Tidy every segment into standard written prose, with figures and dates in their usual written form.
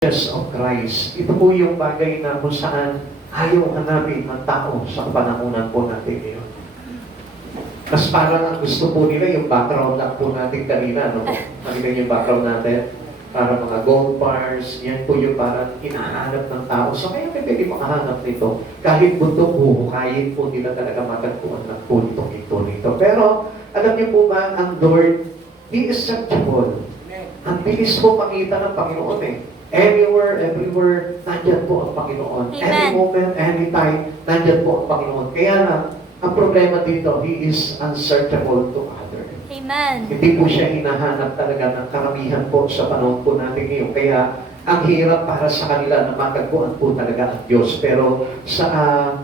Church of Christ. Ito po yung bagay na kung saan ayaw hanapin ng tao sa panahonan po natin ngayon. Mas parang gusto po nila yung background lang po natin kanina, no? Kanina yung background natin, para mga gold bars, yan po yung parang hinahanap ng tao. So kaya may pwede makahanap nito. Kahit buto po, kahit po nila talaga matagpuan ng puntong ito nito. Pero, alam niyo po ba, ang Lord, He is searchable. Ang bilis po makita ng Panginoon eh. Anywhere, everywhere, nandyan po ang Panginoon. Amen. Any moment, anytime, nandyan po ang Panginoon. Kaya na, ang problema dito, He is unsearchable to others. Amen. Hindi po siya hinahanap talaga ng karamihan po sa panahon po natin ngayon. Kaya, ang hirap para sa kanila na matagpuan po talaga ang Diyos. Pero sa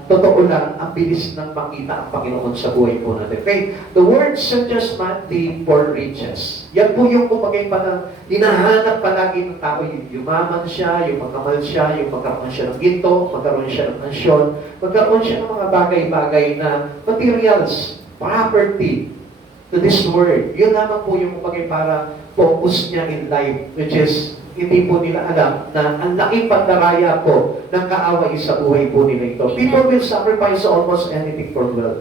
totoo lang, ang bilis ng makita ang Panginoon sa buhay po natin. Okay? The word searches man the for riches. Yan po yung kumagay pa na hinahanap palagi ng tao. Yung yumaman siya, yung magkamal siya, yung magkaroon siya ng ginto, magkaroon siya ng mansyon, magkaroon siya ng mga bagay-bagay na materials, property to this world. Yun naman po yung kumagay para focus niya in life, which is hindi po nila alam na ang laking pandaraya po ng kaaway sa buhay po nila ito. People will sacrifice almost anything for wealth.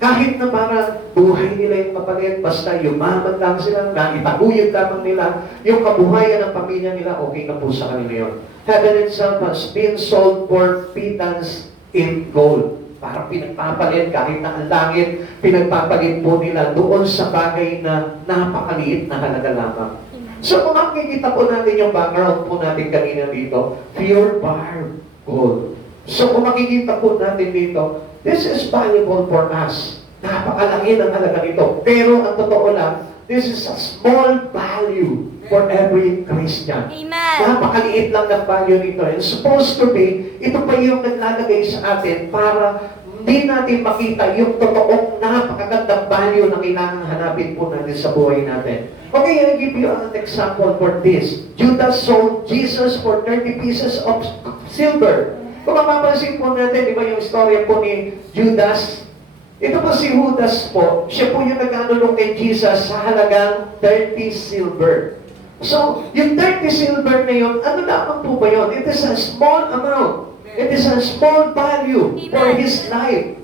Kahit na para buhay nila yung kapalit, basta yumaman lang sila, na itaguyod lamang nila, yung kabuhayan ng pamilya nila, okay na po sa kanila yun. Heaven itself has been sold for pittance in gold. Para pinagpapalit, kahit na ang langit, pinagpapalit po nila doon sa bagay na napakaliit na halaga lamang. So kung makikita po natin yung background po natin kanina dito, pure bar gold. So kung makikita po natin dito, this is valuable for us. Napakalaki ng halaga nito. Pero ang totoo lang, this is a small value for every Christian. Amen. Napakaliit lang ng value nito. And supposed to be, ito pa yung naglalagay sa atin para hindi natin makita yung totoong napakagandang value na kailangan hanapin po natin sa buhay natin. Okay, I'll give you an example for this. Judas sold Jesus for 30 pieces of silver. Kung mapapansin po natin, di ba yung istorya po ni Judas? Ito po si Judas po, siya po yung nag-anulong kay Jesus sa halagang 30 silver. So, yung 30 silver na yun, ano lamang po ba yun? It is a small amount. It is a small value for his life.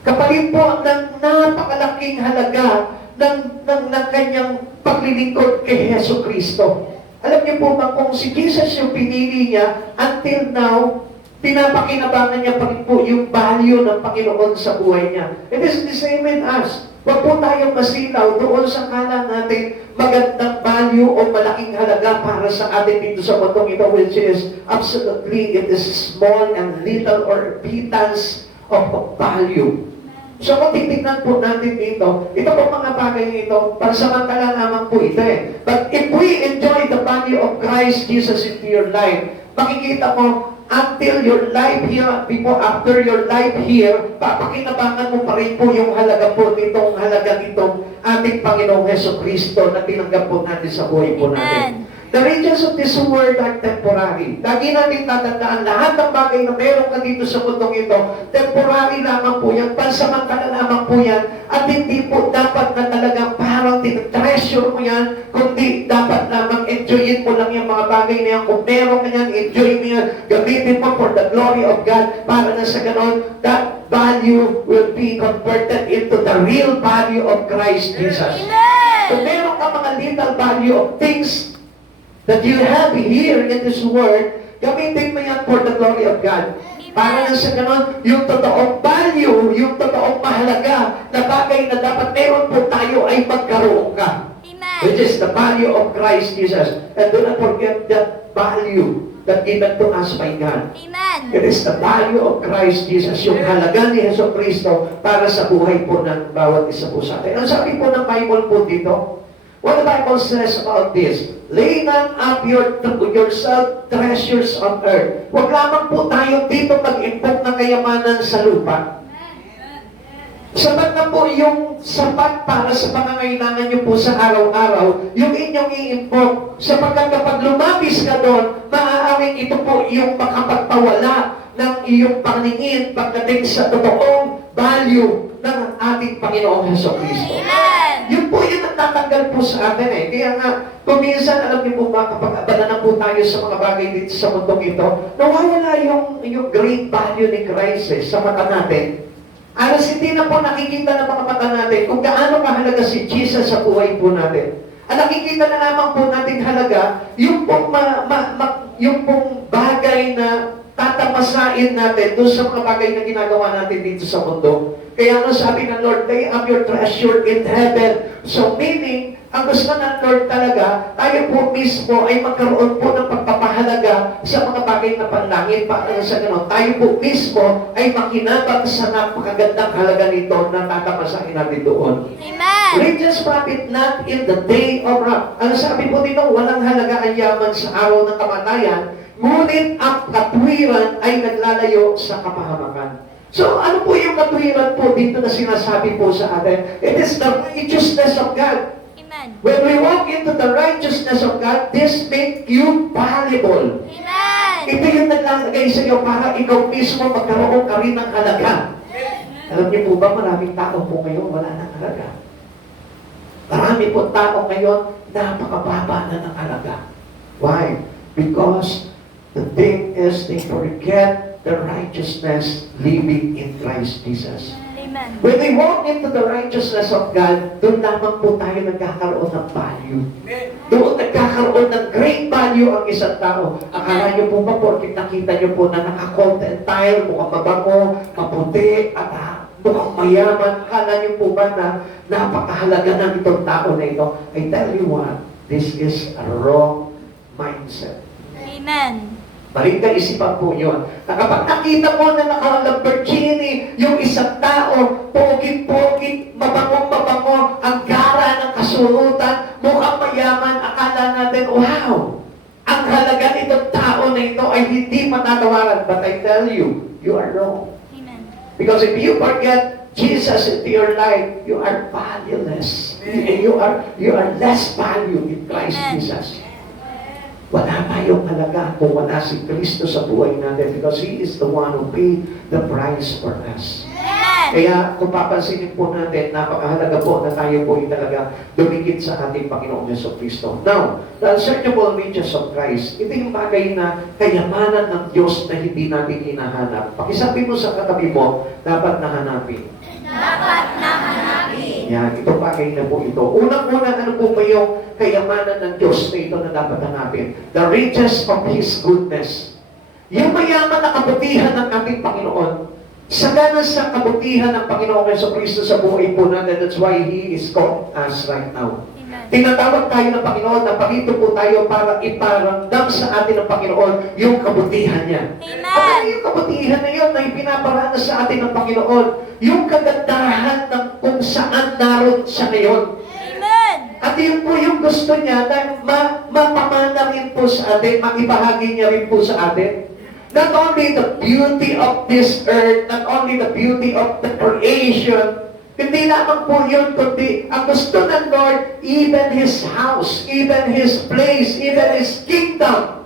Kapalit po ng napakalaking halaga ng kanyang paglilingkod kay Yesu Kristo. Alam niyo po ba kung si Jesus yung pinili niya, until now, pinapakinabangan niya pa rin po yung value ng Panginoon sa buhay niya. It is the same with us. Huwag po tayong masilaw doon sa kala natin magandang value o malaking halaga para sa atin dito sa mundong ito, which is absolutely, it is small and little or pittance of value. So kung titignan po natin dito, ito po mga bagay ito, pansamantala lamang po ito eh. But if we enjoy the value of Christ Jesus into your life, makikita mo, until your life here, before, after your life here, papakinabangan mo pa rin po yung halaga po nitong halaga nitong ating Panginoong Heso Kristo na tinanggap po natin sa buhay po natin. The riches of this world are temporary. Lagi natin tatandaan, lahat ng bagay na meron ka dito sa mundong ito, temporary lamang po yan, pansamantala lamang po yan, at hindi po dapat na talagang parang treasure mo yan, kundi dapat lamang enjoyin mo lang yung mga bagay na yan. Kung meron ka yan, enjoy mo yan, gamitin mo for the glory of God, para na sa ganon, that value will be converted into the real value of Christ Jesus. Kung meron ka mga little value of things that you have here in this world, gamitin mo yan for the glory of God. Para na sa ganon, yung totoong value, yung totoong mahalaga na bagay na dapat meron po tayo ay magkaroon ka. Amen. Which is the value of Christ Jesus. And do not forget that value that given to us by God. Amen. It is the value of Christ Jesus, yung halaga ni Yesu Kristo para sa buhay po ng bawat isa po sa atin. Ang sabi po ng Bible po dito, what the Bible says about this, lay not up yourself treasures on earth. Huwag lamang po tayo dito mag-impok ng kayamanan sa lupa. Sapat na po yung sapat para sa pangangailangan nyo po sa araw-araw, yung inyong i-impok. Sapagkat kapag lumabis ka doon, maaaring ito po yung makapagpawala ng iyong paningin pagdating sa totoong value ng ating Panginoong Jesucristo. Yun po yung nagtatanggal po sa atin eh. Kaya nga, kung minsan, alam niyo po ba, kapag abala na po tayo sa mga bagay dito sa mundong ito, nawawala yung great value ni Christ eh, sa mata natin. Alas hindi na po nakikita ng mga mata natin kung gaano kahalaga si Jesus sa buhay po natin. Ang nakikita na lamang po natin halaga, yung pong bagay na tatamasain natin doon sa mga bagay na ginagawa natin dito sa mundo. Kaya nga sabi ng Lord, lay up your treasure in heaven. So meaning, ang gusto ng Lord talaga, tayo po mismo ay magkaroon po ng pagpapahalaga sa mga bagay na panlangit. Para sa gano'n, tayo po mismo ay makinabang sa napakagandang halaga nito na tatamasain natin doon. Amen. Religious profit not in the day of wrath. Ang sabi po dito, walang halaga ang yaman sa araw ng kamatayan, ngunit ang katwiran ay naglalayo sa kapahamakan. So, ano po yung katwiran po dito na sinasabi po sa atin? It is the righteousness of God. Amen. When we walk into the righteousness of God, this make you valuable. Amen. Ito yung naglalagay sa iyo para ikaw mismo magkaroon ka rin ng halaga. Alam niyo po ba, maraming tao po ngayon wala nang halaga. Marami po tao ngayon napakababa na ng halaga. Why? Because the thing is they forget the righteousness living in Christ Jesus. Amen. When we walk into the righteousness of God, doon lamang po tayo nagkakaroon ng value. Doon nagkakaroon ng great value ang isang tao. Akala niyo po ba, porque nakita niyo po na naka-coat and tile, mukhang mabango, maputi, at mukhang mayaman. Akala niyo po ba na napakahalaga ng itong tao na ito? I tell you what, this is a wrong mindset. Amen. Maling kaisipan po yun. Na kapag nakita mo na naka-Lamborghini, yung isang tao, pogi-pogi, mabango-mabango, ang gara ng kasulutan, mukhang mayaman, akala natin, wow! Ang halaga nitong tao na ito ay hindi matatawaran. But I tell you, you are wrong. Amen. Because if you forget Jesus into your life, you are valueless. And you are less value in Christ Jesus. Wala tayong halaga kung wala si Kristo sa buhay natin because He is the one who paid the price for us. Amen. Kaya kung papansinin po natin, napakahalaga po na tayo po ay talaga dumikit sa ating Panginoong Jesucristo. Now, the unsearchable riches of Christ, ito yung bagay na kayamanan ng Diyos na hindi natin hinahanap. Pakisabi mo sa katabi mo, dapat nahanapin. Dapat na hanapin. Yan, ito bagay na po ito. Unang-una, ano po ba yung kayamanan ng Diyos na ito na dapat hanapin? The riches of His goodness. Yung mayaman na kabutihan ng ating Panginoon, sagana sa kabutihan ng Panginoong Jesucristo sa buhay po natin, that's why He is called us right now. Amen. Tinatawag tayo ng Panginoon na parito po tayo para iparamdam sa atin ng Panginoon yung kabutihan niya. Amen. Ano yung kabutihan na yun na ipinaparana sa atin ng Panginoon? Yung kagandahan ng kung saan naroon siya ngayon. Amen. At yun po yung gusto niya na mapamana rin po sa atin, maibahagi niya rin po sa atin. Not only the beauty of this earth, not only the beauty of the creation, hindi lamang po yun, kundi ang gusto ng Lord, even His house, even His place, even His kingdom.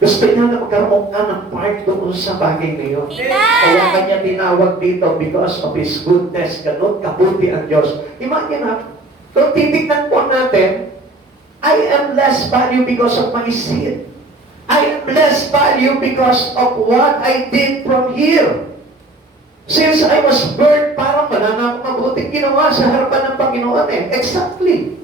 Gusto niya na magkaroon ka ng part doon sa bagay na yun. Kaya kanya tinawag dito because of His goodness, ganun kabuti ang Diyos. Imagine na, kung titignan po natin, I am less value because of my sin. I am less value because of what I did from here. Since I was birthed, parang wala na akong mabuting ginawa sa harapan ng Panginoon eh. Exactly.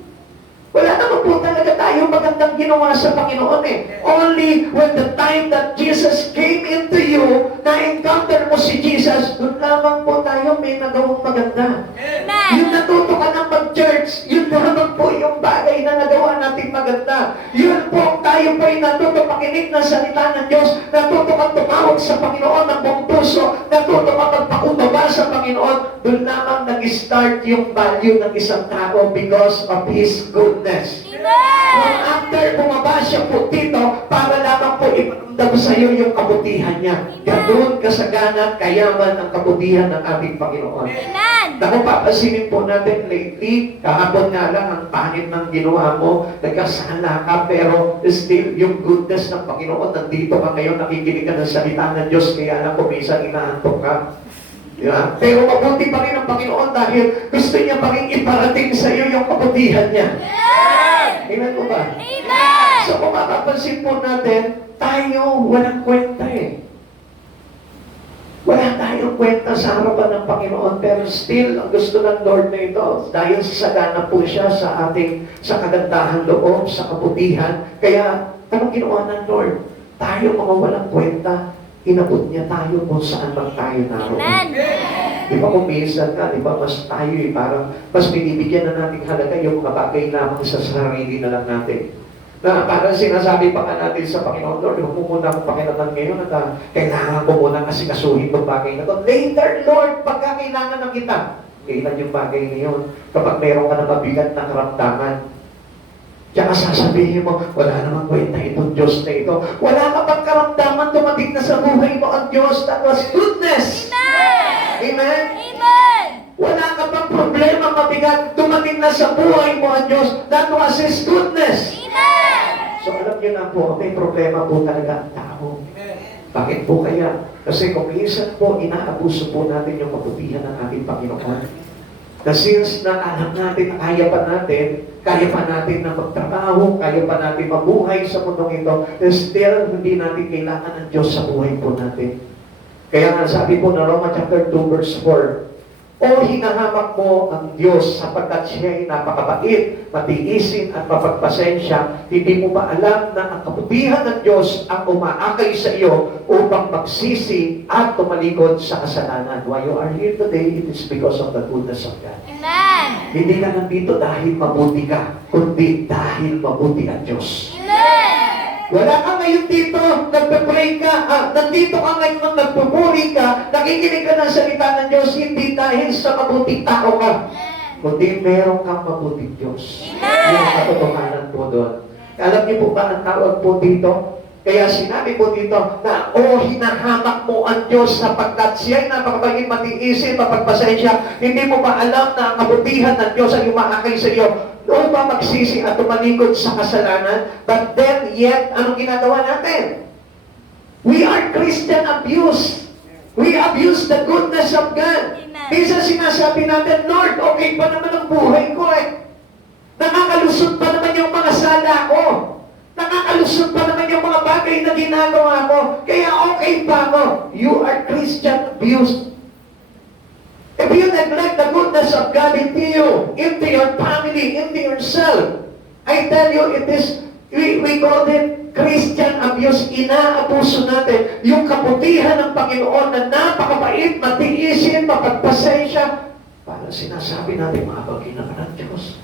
Wala naman po talaga tayo magandang ginawa sa Panginoon eh. Only when the time that Jesus came into you, na-encounter mo si Jesus, doon lamang po tayo may nagawang maganda. Amen. Yung natuto ka ng mag-church, yun lamang po yung bagay na nagawa nating maganda. Yun po tayo po ay natuto pakinig ng salita ng Diyos, natuto kang tumawag sa Panginoon ng buong puso, natuto kang magpakumbaba sa Panginoon, doon lamang nag-start yung value ng isang tao because of His goodness. When after bumaba siya po dito, para lamang po iparamdam sa iyo yung kabutihan niya. Ganoon kasagana, kayaman ang kabutihan ng ating Panginoon. Amen. Naku, papasinin po natin lately, kahapon nga lang ang pangit ng ginawa mo, nagkasala ka, pero still yung goodness ng Panginoon, nandito ka ngayon, nakikinig ka ng salita ng Diyos, kaya lang kung minsan inaantok ka. Diba? Pero mabuti pa rin ang Panginoon dahil gusto niya pa rin iparating sa iyo yung kabutihan niya. Amen po ba? Amen! So kung makapansin po natin, tayo walang kwenta eh. Wala tayong kwenta sa harapan ng Panginoon, pero still, ang gusto ng Lord na ito, dahil sagana po siya sa ating, sa kagandahan loob, sa kabutihan, kaya, anong ginawa ng Lord? Tayo mga walang kwenta, inabot niya tayo kung saan man tayo naroon. Amen! Di ba kung minsan ka, di ba, mas tayo parang, mas binibigyan na natin halaga yung mga bagay lamang sa sarili na lang natin. Na parang sinasabi pa nga natin sa Panginoon, Lord, huwag mo muna akong pakinatan ngayon at kailangan ko muna kasi kasuhin itong bagay na ito. Later, Lord, pagka kailangan na kita, kailan yung bagay na yun? Kapag meron ka na mabigat na karamdaman, tsaka sasabihin mo, wala namang kwenta itong Diyos na ito. Wala ka pang karamdaman, dumating na sa buhay mo ang Diyos. That was goodness. Amen! Amen? Amen! Wala ka pang problema mabigat, dumating na sa buhay mo ang Diyos. That was His goodness. Amen! So alam niyo na po, may problema po talaga ang tao. Bakit po kaya? Kasi kung minsan po, inaabuso po natin yung kabutihan ng ating Panginoon. Na since na alam natin na kaya pa natin na magtrabaho, kaya pa natin mabuhay sa mundong ito, still, hindi natin kailangan ng Diyos sa buhay po natin. Kaya nga sabi po na Roma chapter 2 verse 4, O hinahamak mo ang Diyos sapagkat siya'y napakabait, matiisin at mapagpasensya. Hindi mo ba alam na ang kabutihan ng Diyos ang umaakay sa iyo upang magsisi at tumalikod sa kasalanan? Why you are here today, it is because of the goodness of God. Amen! Hindi ka nandito dahil mabuti ka, kundi dahil mabuti ang Diyos. Amen! Wala ka ngayon dito, nagpe-pray ka, nandito ka ngayon nagpupuri ka, nakikinig ka ng salita ng Diyos, hindi dahil sa mabuting tao ka, kundi meron kang mabuting Diyos. Amen! Yung katotohanan po doon. Alam niyo po ba ang tawag po dito? Kaya sinabi po dito na, O hinahamak mo ang Diyos sapagkat siya'y napakabait, matiisin, mapagpasensya. Hindi mo ba alam na ang kabutihan ng Diyos ay umaakay sa iyo upang magsisi at tumalikod sa kasalanan? But then, yet, anong ginagawa natin? We are Christian abuse. We abuse the goodness of God. Amen. Minsan sinasabi natin, Lord, okay pa naman ang buhay ko eh. Nakakalusot pa naman yung mga sala ko. Nakakalusot pa naman yung mga bagay na ginagawa ko. Kaya okay pa ako. You are Christian abuse. If you neglect the goodness of God into you, into your family, into yourself, I tell you, it is, we call it Christian abuse. Inaabuso natin yung kabutihan ng Panginoon na napakabait, matiisin, mapagpasensya. Parang sinasabi natin, mabagin naman ang Diyos.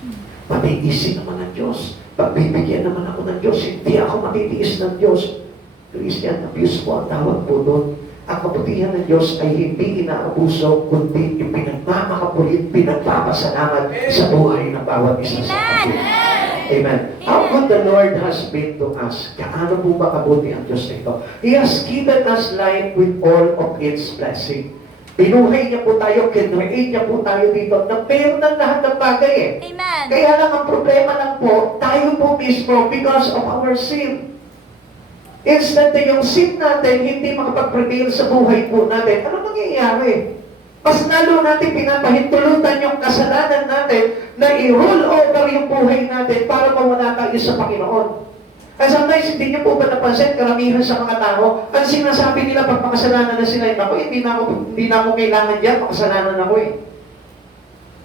Matiisin naman ang Diyos. Pagbibigyan naman ako ng Diyos. Hindi ako matitiis ng Diyos. Christian abuse po ang tawag po doon. Ang kabutihan ng Diyos ay hindi inaabuso, kundi ipinagmamakapulit, pinagpapasalamat sa buhay ng bawat isa sa atin. Amen. How good the Lord has been to us. Kaano po ba kabuti ang Diyos nito? He has given us life with all of its blessing. Binuhay niya po tayo, kinreate niya po tayo dito na meron ng lahat ng bagay eh. Amen! Kaya lang ang problema lang po, tayo po mismo because of our sin. Instead na yung sin natin, hindi makapag-prevail sa buhay po natin, ano nangyayari? Mas lalo natin pinapahintulutan yung kasalanan natin na i-roll over yung buhay natin para mawala tayo sa Panginoon. At sometimes, hindi niyo po ba napansin, karamihan sa mga tao, ang sinasabi nila pag makasalanan na sila, ako, hindi na ako kailangan dyan, makasalanan ako eh.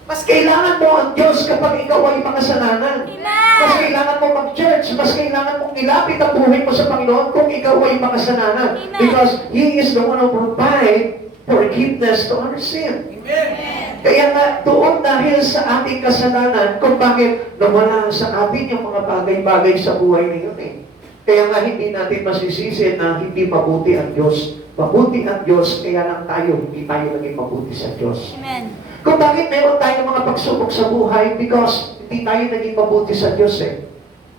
Mas kailangan mo ang Diyos kapag ikaw ay makasalanan. Amen! Mas kailangan mo mag-church, mas kailangan mong ilapit ang buhay mo sa Panginoon kung ikaw ay makasalanan. Amen. Because He is the one who provide forgiveness to our sin. Amen! Kaya nga, doon dahil sa ating kasalanan, kung bakit nawala sa atin yung mga bagay-bagay sa buhay na yun eh. Kaya nga hindi natin masisisi na hindi mabuti ang Diyos. Mabuti ang Diyos, kaya lang tayo, hindi tayo naging mabuti sa Diyos. Amen! Kung bakit meron tayong mga pagsubok sa buhay, because hindi tayo naging mabuti sa Diyos eh.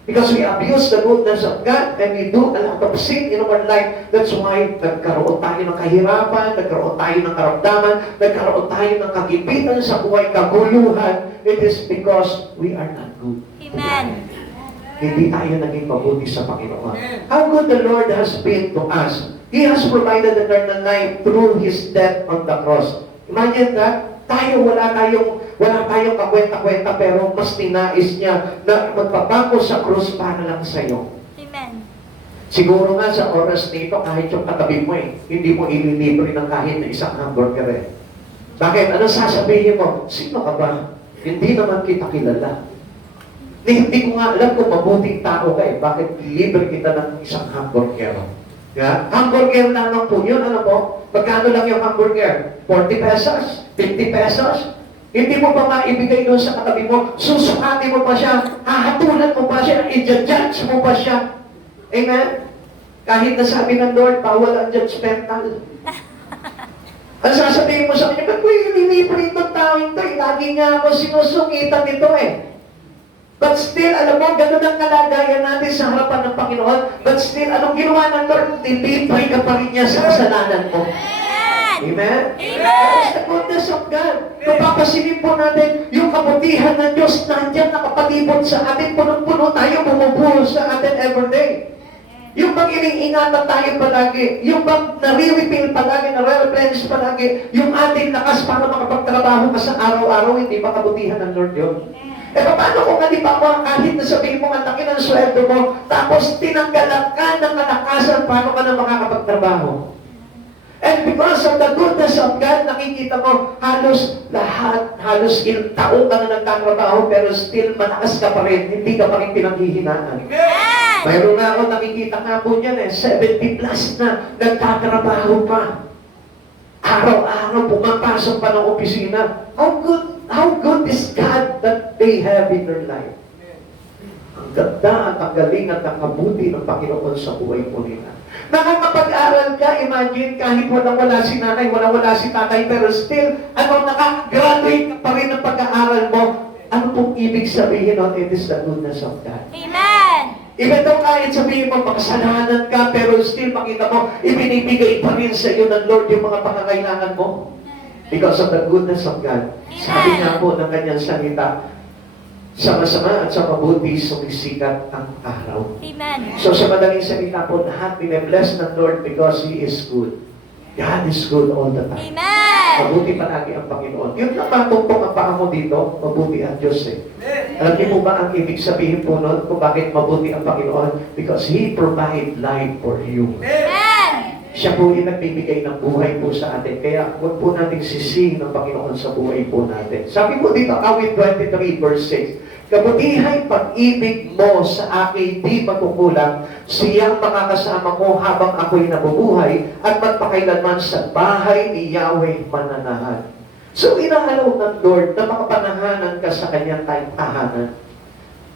Because we abuse the goodness of God and we do a lot of sin in our life. That's why nagkaroon tayo ng kahirapan, nagkaroon tayo ng karamdaman, nagkaroon tayo ng kagipitan sa buhay, kaguluhan. It is because we are not good. Amen! Hindi tayo naging mabuti sa Panginoon. How good the Lord has been to us. He has provided eternal life through His death on the cross. Imagine that, wala tayong kakwenta-kwenta, pero mas tinais niya na magpapako sa krus para lang sa'yo. Amen. Siguro nga sa oras nito, kahit yung katabi mo hindi mo ililibre ng kahit na isang hamburger Bakit? Ano sasabihin mo? Sino ka ba? Hindi naman kita kilala. Hindi ko nga alam kung mabuting tao ka Bakit libre kita ng isang hamburger? Yeah? Hamburger lang po yun. Ano po? Magkano lang yung hamburger? 40 pesos? 50 pesos? Hindi mo pa maibigay doon sa katabi mo. Susukatin mo pa siya. Hahatulan mo pa siya. I-judge mo pa siya. Amen? Kahit na sabi ng Lord, bawal ang judgmental. Ang sasabihin mo sa kanya, ba't ko ililibre itong tao ito? Lagi nga ako sinusungitan nito But still, alam mo, ganun ang kalagayan natin sa harapan ng Panginoon. But still, anong ginawa ng Lord? Nilibre ka pa rin niya sa kasalanan mo. Amen? Amen! That's the goodness of God. Napapasilip po natin yung kabutihan ng Diyos nandiyan nakapalibot sa atin. Punong-puno tayo, bumubuhos sa atin everyday. Yung bang iniingatan tayo palagi, yung bang nare-refill palagi, nare-replenish palagi, yung ating lakas para makapagtrabaho ka sa araw-araw, hindi ba kabutihan ng Lord yun? Paano kung halimbawa kahit na sabihin mo ang laki ng sweldo mo, tapos tinanggalan ka ng kalakasan, paano ka na makakapagtrabaho? And because of the goodness of God, nakikita mo, halos taong ka na nagtatrabaho, pero still malakas ka pa rin, hindi ka pa rin pinanghihinaan. Mayroon na ako nakikita nga po niyan 70 plus na nagtatrabaho pa. Araw-araw pumapasok pa ng opisina. How good is God that they have in their life? Ang ganda at ang galing at ang kabuti ng Panginoon sa buhay po nila. Nakakapag-aral ka, imagine, kahit wala si nanay, wala si tatay, pero still, nakagraduate ka pa rin ng pag-aaral mo. Ano pong ibig sabihin nun? It is the goodness of God. Amen! Even though kahit sabihin mo, makasalanan ka, pero still makita mo, ibinibigay pa rin sa iyo ng Lord yung mga pangangailangan mo. Because of the goodness of God. Sabi nga po ng kanyang salita, sa masama at sa mabuti, sumisikat ang araw. Amen! So sa madaling salita po, lahat bine-bless ng Lord because He is good. God is good all the time. Amen! Mabuti palagi ang Panginoon. Yung napatungtong ang paa mo dito, mabuti ang Diyos Alam niyo po ba ang ibig sabihin po nun kung bakit mabuti ang Panginoon? Because He provide life for you. Amen! Siya po yung nagbibigay ng buhay po sa atin. Kaya huwag po nating sisihin ng Panginoon sa buhay po natin. Sabi po dito, awit 23 verse 6, Kabutihay pag-ibig mo sa akin di magkukulang, siyang makakasama ko habang ako'y nabubuhay at magpakailanman sa bahay ni Yahweh mananahan. So, inaalaw ng Lord na makapanahanan ka sa kanyang tahanan.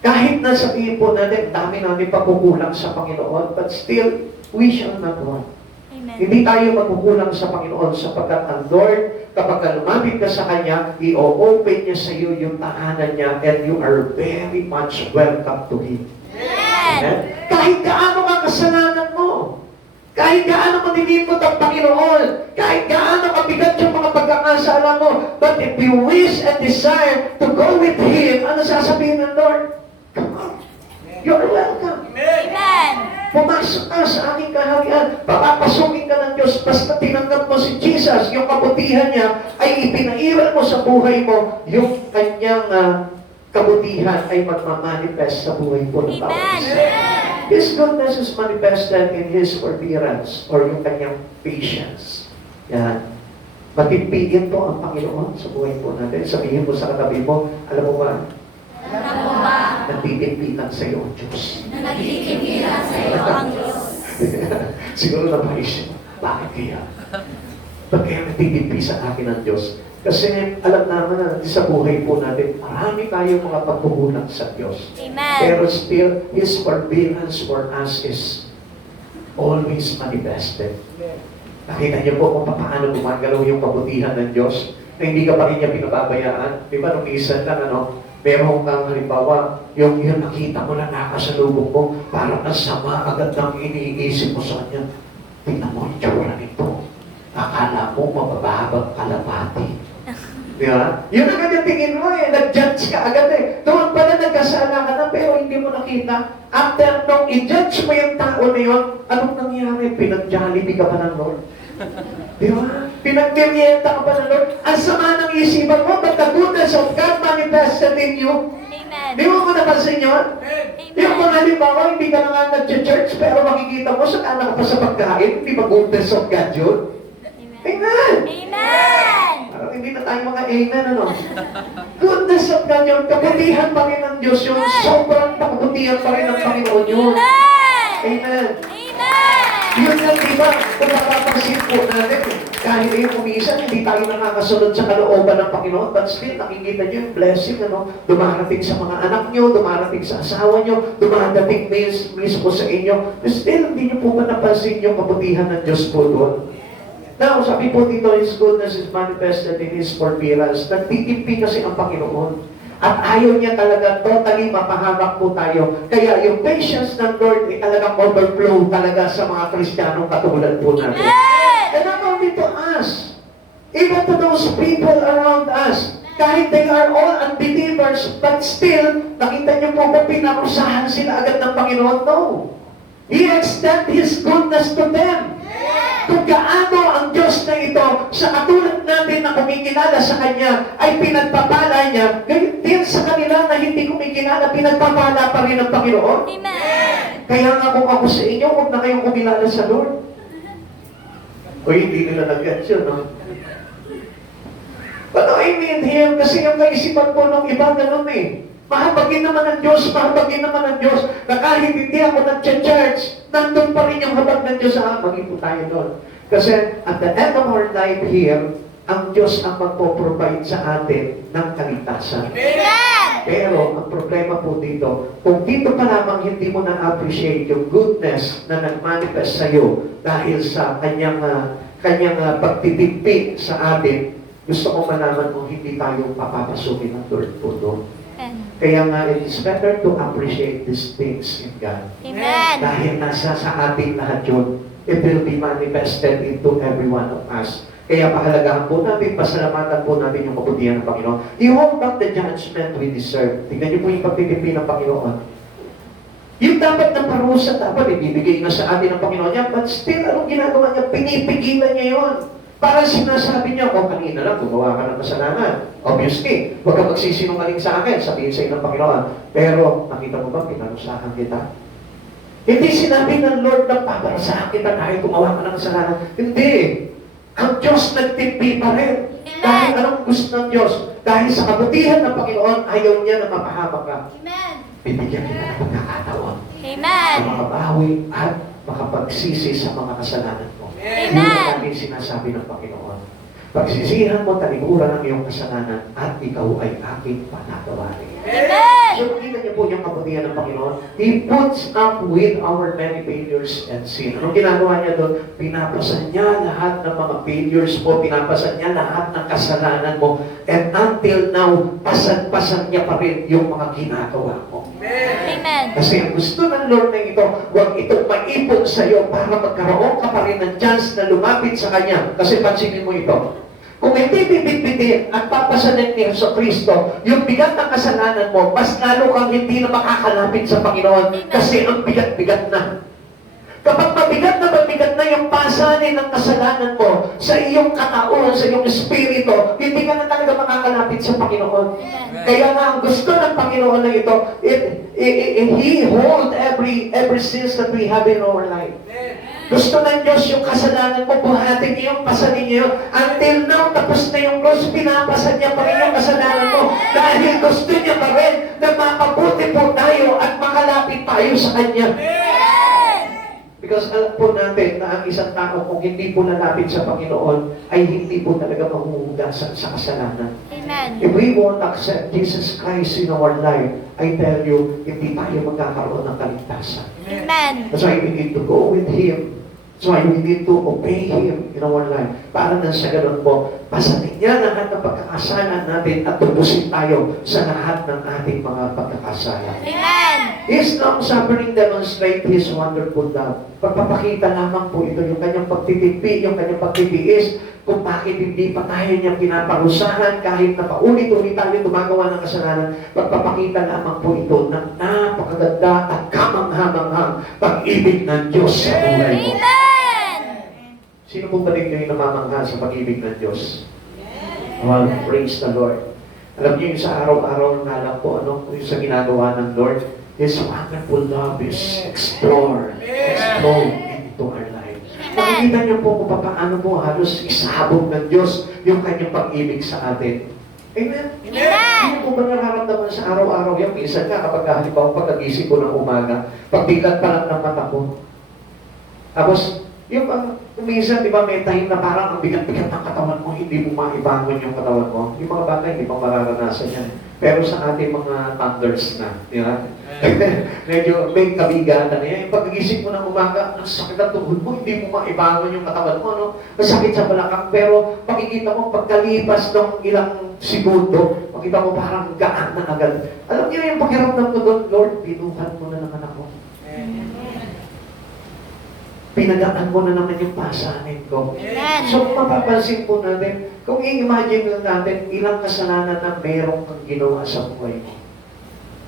Kahit na sabihin po natin, dami namin pagkukulang sa Panginoon, but still, we shall not want. Amen. Hindi tayo magkukulang sa Panginoon sapagkat ang Lord, kapag lumapit ka sa Kanya, i-open niya sa iyo yung tahanan niya and you are very much welcome to Him. Amen! Kahit gaano ka kasalanan mo, kahit gaano manilimot ang Panginoon, kahit gaano kabigat yung mga pagkakasala mo, but if you wish and desire to go with Him, ano sasabihin ng Lord? Come on. You're welcome. Amen! Pumasok ka sa aking kaharian. Papapasukin ka ng Diyos. Basta tinanggap mo si Jesus, yung kabutihan niya, ay ipinairal mo sa buhay mo, yung kanyang kabutihan ay magmamanifest sa buhay mo ng tao. Amen! His goodness is manifested in His forbearance or yung kanyang patience. Yan. Matipigin po ang Panginoon sa buhay po natin. Sabihin mo sa katabi mo, alam mo ba? Alam mo ba? Nagtitipinang sa iyo ang Diyos. Na nagtitigilan sa iyo ang Diyos. Siguro na maisip, bakit kaya? Ba't kaya nagtitipi sa akin ang Diyos? Kasi alam naman na sa buhay po natin, marami tayong mga pagkukulang sa Diyos. Amen! Pero still, His forbearance for us is always manifested. Nakita niyo po kung paano gumagalaw yung kabutihan ng Diyos na hindi ka pa rin niya pinababayaan. Di ba nung isa lang, meron kang halimbawa, yung nakita mo na nakasalubong mo, parang ang sama agad ng iniisip mo sa kanya. Tingnan mo yung tsura nito. Akala mo mababahabang kalapati. Di ba? Yun agad yung tingin mo nag-judge ka agad Doon pala nagkasala ka na pero hindi mo nakita. After nung i-judge mo yung tao na yun, anong nangyari? Pinag-jollibee ka pa ng Lord. Di ba? Pinagmerienda ka pa ng Lord. Ang sama ng isipan mo, but the goodness of God manifested in you. Amen. Di mo napansin yun? Yung mga halimbawa, hindi ka na nga nag-church, pero makikita mo, saan ka pa sa pagkain, hindi ba goodness of God yun? Amen! Amen. Parang hindi na tayo mga amen, ano? Goodness of God yun, kabutihan pa rin ng Diyos yun, sobrang kabutihan pa rin ng Panginoon yun. Amen. Amen! Amen. Yun lang, di ba? Kung napapansin po natin, kahit yung kumisan, hindi tayo nakakasunod sa kalooban ng Panginoon, but still, nakikita niyo yung blessing, ano? Dumarating sa mga anak niyo, dumarating sa asawa niyo, dumarating mismo sa inyo. Still, hindi niyo po ba napansin yung kabutihan ng Diyos po doon? Now, sabi po dito, His goodness is manifested in His forbearance. Nagtitimpi kasi ang Panginoon. At ayaw niya talaga totally mapahamak po tayo. Kaya yung patience ng Lord ay talagang overflow talaga sa mga Kristiyanong katulad po natin. Amen. And not only to us, even to those people around us, kahit they are all unbelievers, but still, nakita niyo po ba pinarusahan sila agad ng Panginoon? No. He extend His goodness to them. Kung gaano ang Diyos na ito, sa katulad natin na kumikilala sa Kanya, ay pinagpapala niya, ganyan din sa kanila na hindi kumikilala, pinagpapala pa rin ng Panginoon. Amen. Kaya nga kung ako sa inyo, huwag na kayong kumilala sa Lord. O hindi nila nag-gets yun, no? But I mean Him, kasi yung kaisipan po ng iba, ganun eh. Mahabagin naman ang Diyos, mahabagin naman ang Diyos, na kahit hindi ako nag-church, nandun pa rin yung habag ng Diyos sa maging po tayo doon. Kasi at the end of our life here, ang Diyos ang magpo-provide sa atin ng kaligtasan. Amen. Pero ang problema po dito, kung dito pa lamang hindi mo na-appreciate yung goodness na nag-manifest sa iyo dahil sa kanyang pagtitigpi sa atin, gusto ko malaman kung hindi tayo papapasukin ng Lord po doon. Kaya nga, it is better to appreciate these things in God. Amen. Dahil nasa sa ating lahat yun, it will be manifested into every one of us. Kaya pahalagahan po natin, pasalamatan po natin yung kabutihan ng Panginoon. He hold back the judgment we deserve. Tignan niyo po yung pagtitipi ng Panginoon. Yung dapat na parusa, dapat ibibigay na sa atin ng Panginoon niya, but still, anong ginagawa niya? Pinipigilan niya yun. Parang sinasabi niya, kanina lang, gumawa ka ng kasalanan. Obviously, huwag ka magsisinungaling sa akin, sabihin sa inyo ng Panginoon. Pero, nakita mo ba, pinarusahan kita? Hindi sinabi ng Lord na paparusahan kita dahil gumawa ka ng kasalanan. Hindi. Ang Diyos nagtimpi pa rin. Dahil anong gusto ng Diyos? Dahil sa kabutihan ng Panginoon, ayaw niya na mapahamak ka. Amen. Bibigyan kita ng pagkakataon. Amen. Na makabawi at makapagsisi sa mga kasalanan mo. Amen. Yun ang ating sinasabi ng Panginoon. Pagsisihan mo, talikuran ang iyong kasalanan at ikaw ay aking panatawarin. Amen. So, makita niyo po yung kabutihan ng Panginoon. He puts up with our many failures and sin. Anong ginagawa niya doon? Pinapasan niya lahat ng mga failures mo, pinapasan niya lahat ng kasalanan mo, and until now, pasan-pasan niya pa rin yung mga ginagawa mo. Amen. Kasi ang gusto ng Lord na ito, huwag itong maipon sa iyo para magkaroon ka pa rin ng chance na lumapit sa Kanya. Kasi pansinin mo ito. Kung hindi bibitbitin at papasanin ni Jesucristo, yung bigat ng kasalanan mo, mas lalo kang hindi na makakalapit sa Panginoon kasi ang bigat-bigat na. Kapag mabigat na yung pasanin ng kasalanan mo sa iyong katauhan, sa iyong espiritu, hindi ka na talaga makakalapit sa Panginoon. Kaya nga, ang gusto ng Panginoon na ito, He hold every sins that we have in our life. Gusto ng Diyos yung kasalanan mo, buhatin niyo yung pasanin niyo. Until now, tapos na yung cross, pinapasan niya pa rin yung kasalanan mo. Dahil gusto niya pa rin na makabuti po tayo at makalapit tayo sa Kanya. Because alam po natin na ang isang tao kung hindi po nalapit sa Panginoon ay hindi po talaga mahuhugasan sa kasalanan. Amen. If we won't accept Jesus Christ in our life, I tell you, hindi tayo magkakaroon ng kaligtasan. Amen. That's why we need to go with Him. That's why we need to obey Him in our life. Para na sa ganun po, pasanin niya lahat ng pagkakasala natin at tubusin tayo sa lahat ng ating mga pagkakasala. Amen. His long-suffering demonstrate His wonderful love. Pagpapakita lamang po ito, yung kanyang pagtitipi, yung kanyang pagtitiis, kung bakit hindi pa tayo niya pinaparusahan kahit na paulit-ulit tayo gumagawa ng kasalanan. Pagpapakita lamang po ito ng napakaganda at kamangha-manghang pag-ibig ng Diyos sa buhay mo. Amen. Sino po ba rin kayo namamangha sa pag-ibig ng Diyos? Well, praise the Lord. Alam niyo yung sa araw-araw nga lang po, yung sa ginagawa ng Lord, His wonderful love is explore into our life. Makikita niyo po kung paano po halos isabog ng Diyos yung kanyang pag-ibig sa atin. Amen? Hindi po ba nararamdaman sa araw-araw yan? Minsan nga kapag halimbawa pagkagising ko ng umaga, pagbilat pa lang ng mata ko. Tapos, yung minsan, di ba, may time na parang ang bigat-bigat ng katawan mo, hindi mo maibangon yung katawan mo. Yung mga bata, hindi pa mararanasan yan. Pero sa ating mga thunders na, di ba? Medyo may kabigatan na yan. Yung pagkagising mo ng umaga, ang sakit ng tuhod mo, hindi mo maibangon yung katawan mo, no? Masakit sa balakang, pero makikita mo, pagkalipas ng ilang segundo, makita mo parang gaan na agad. Alam niyo yung pakiramdam ko doon, Lord, binuhat mo na naman ako. Pinagaan mo na naman yung pasanin ko. Amen. So, mapapansin po natin, kung i-imagine lang natin, ilang kasalanan na meron kang ginawa sa buhay mo.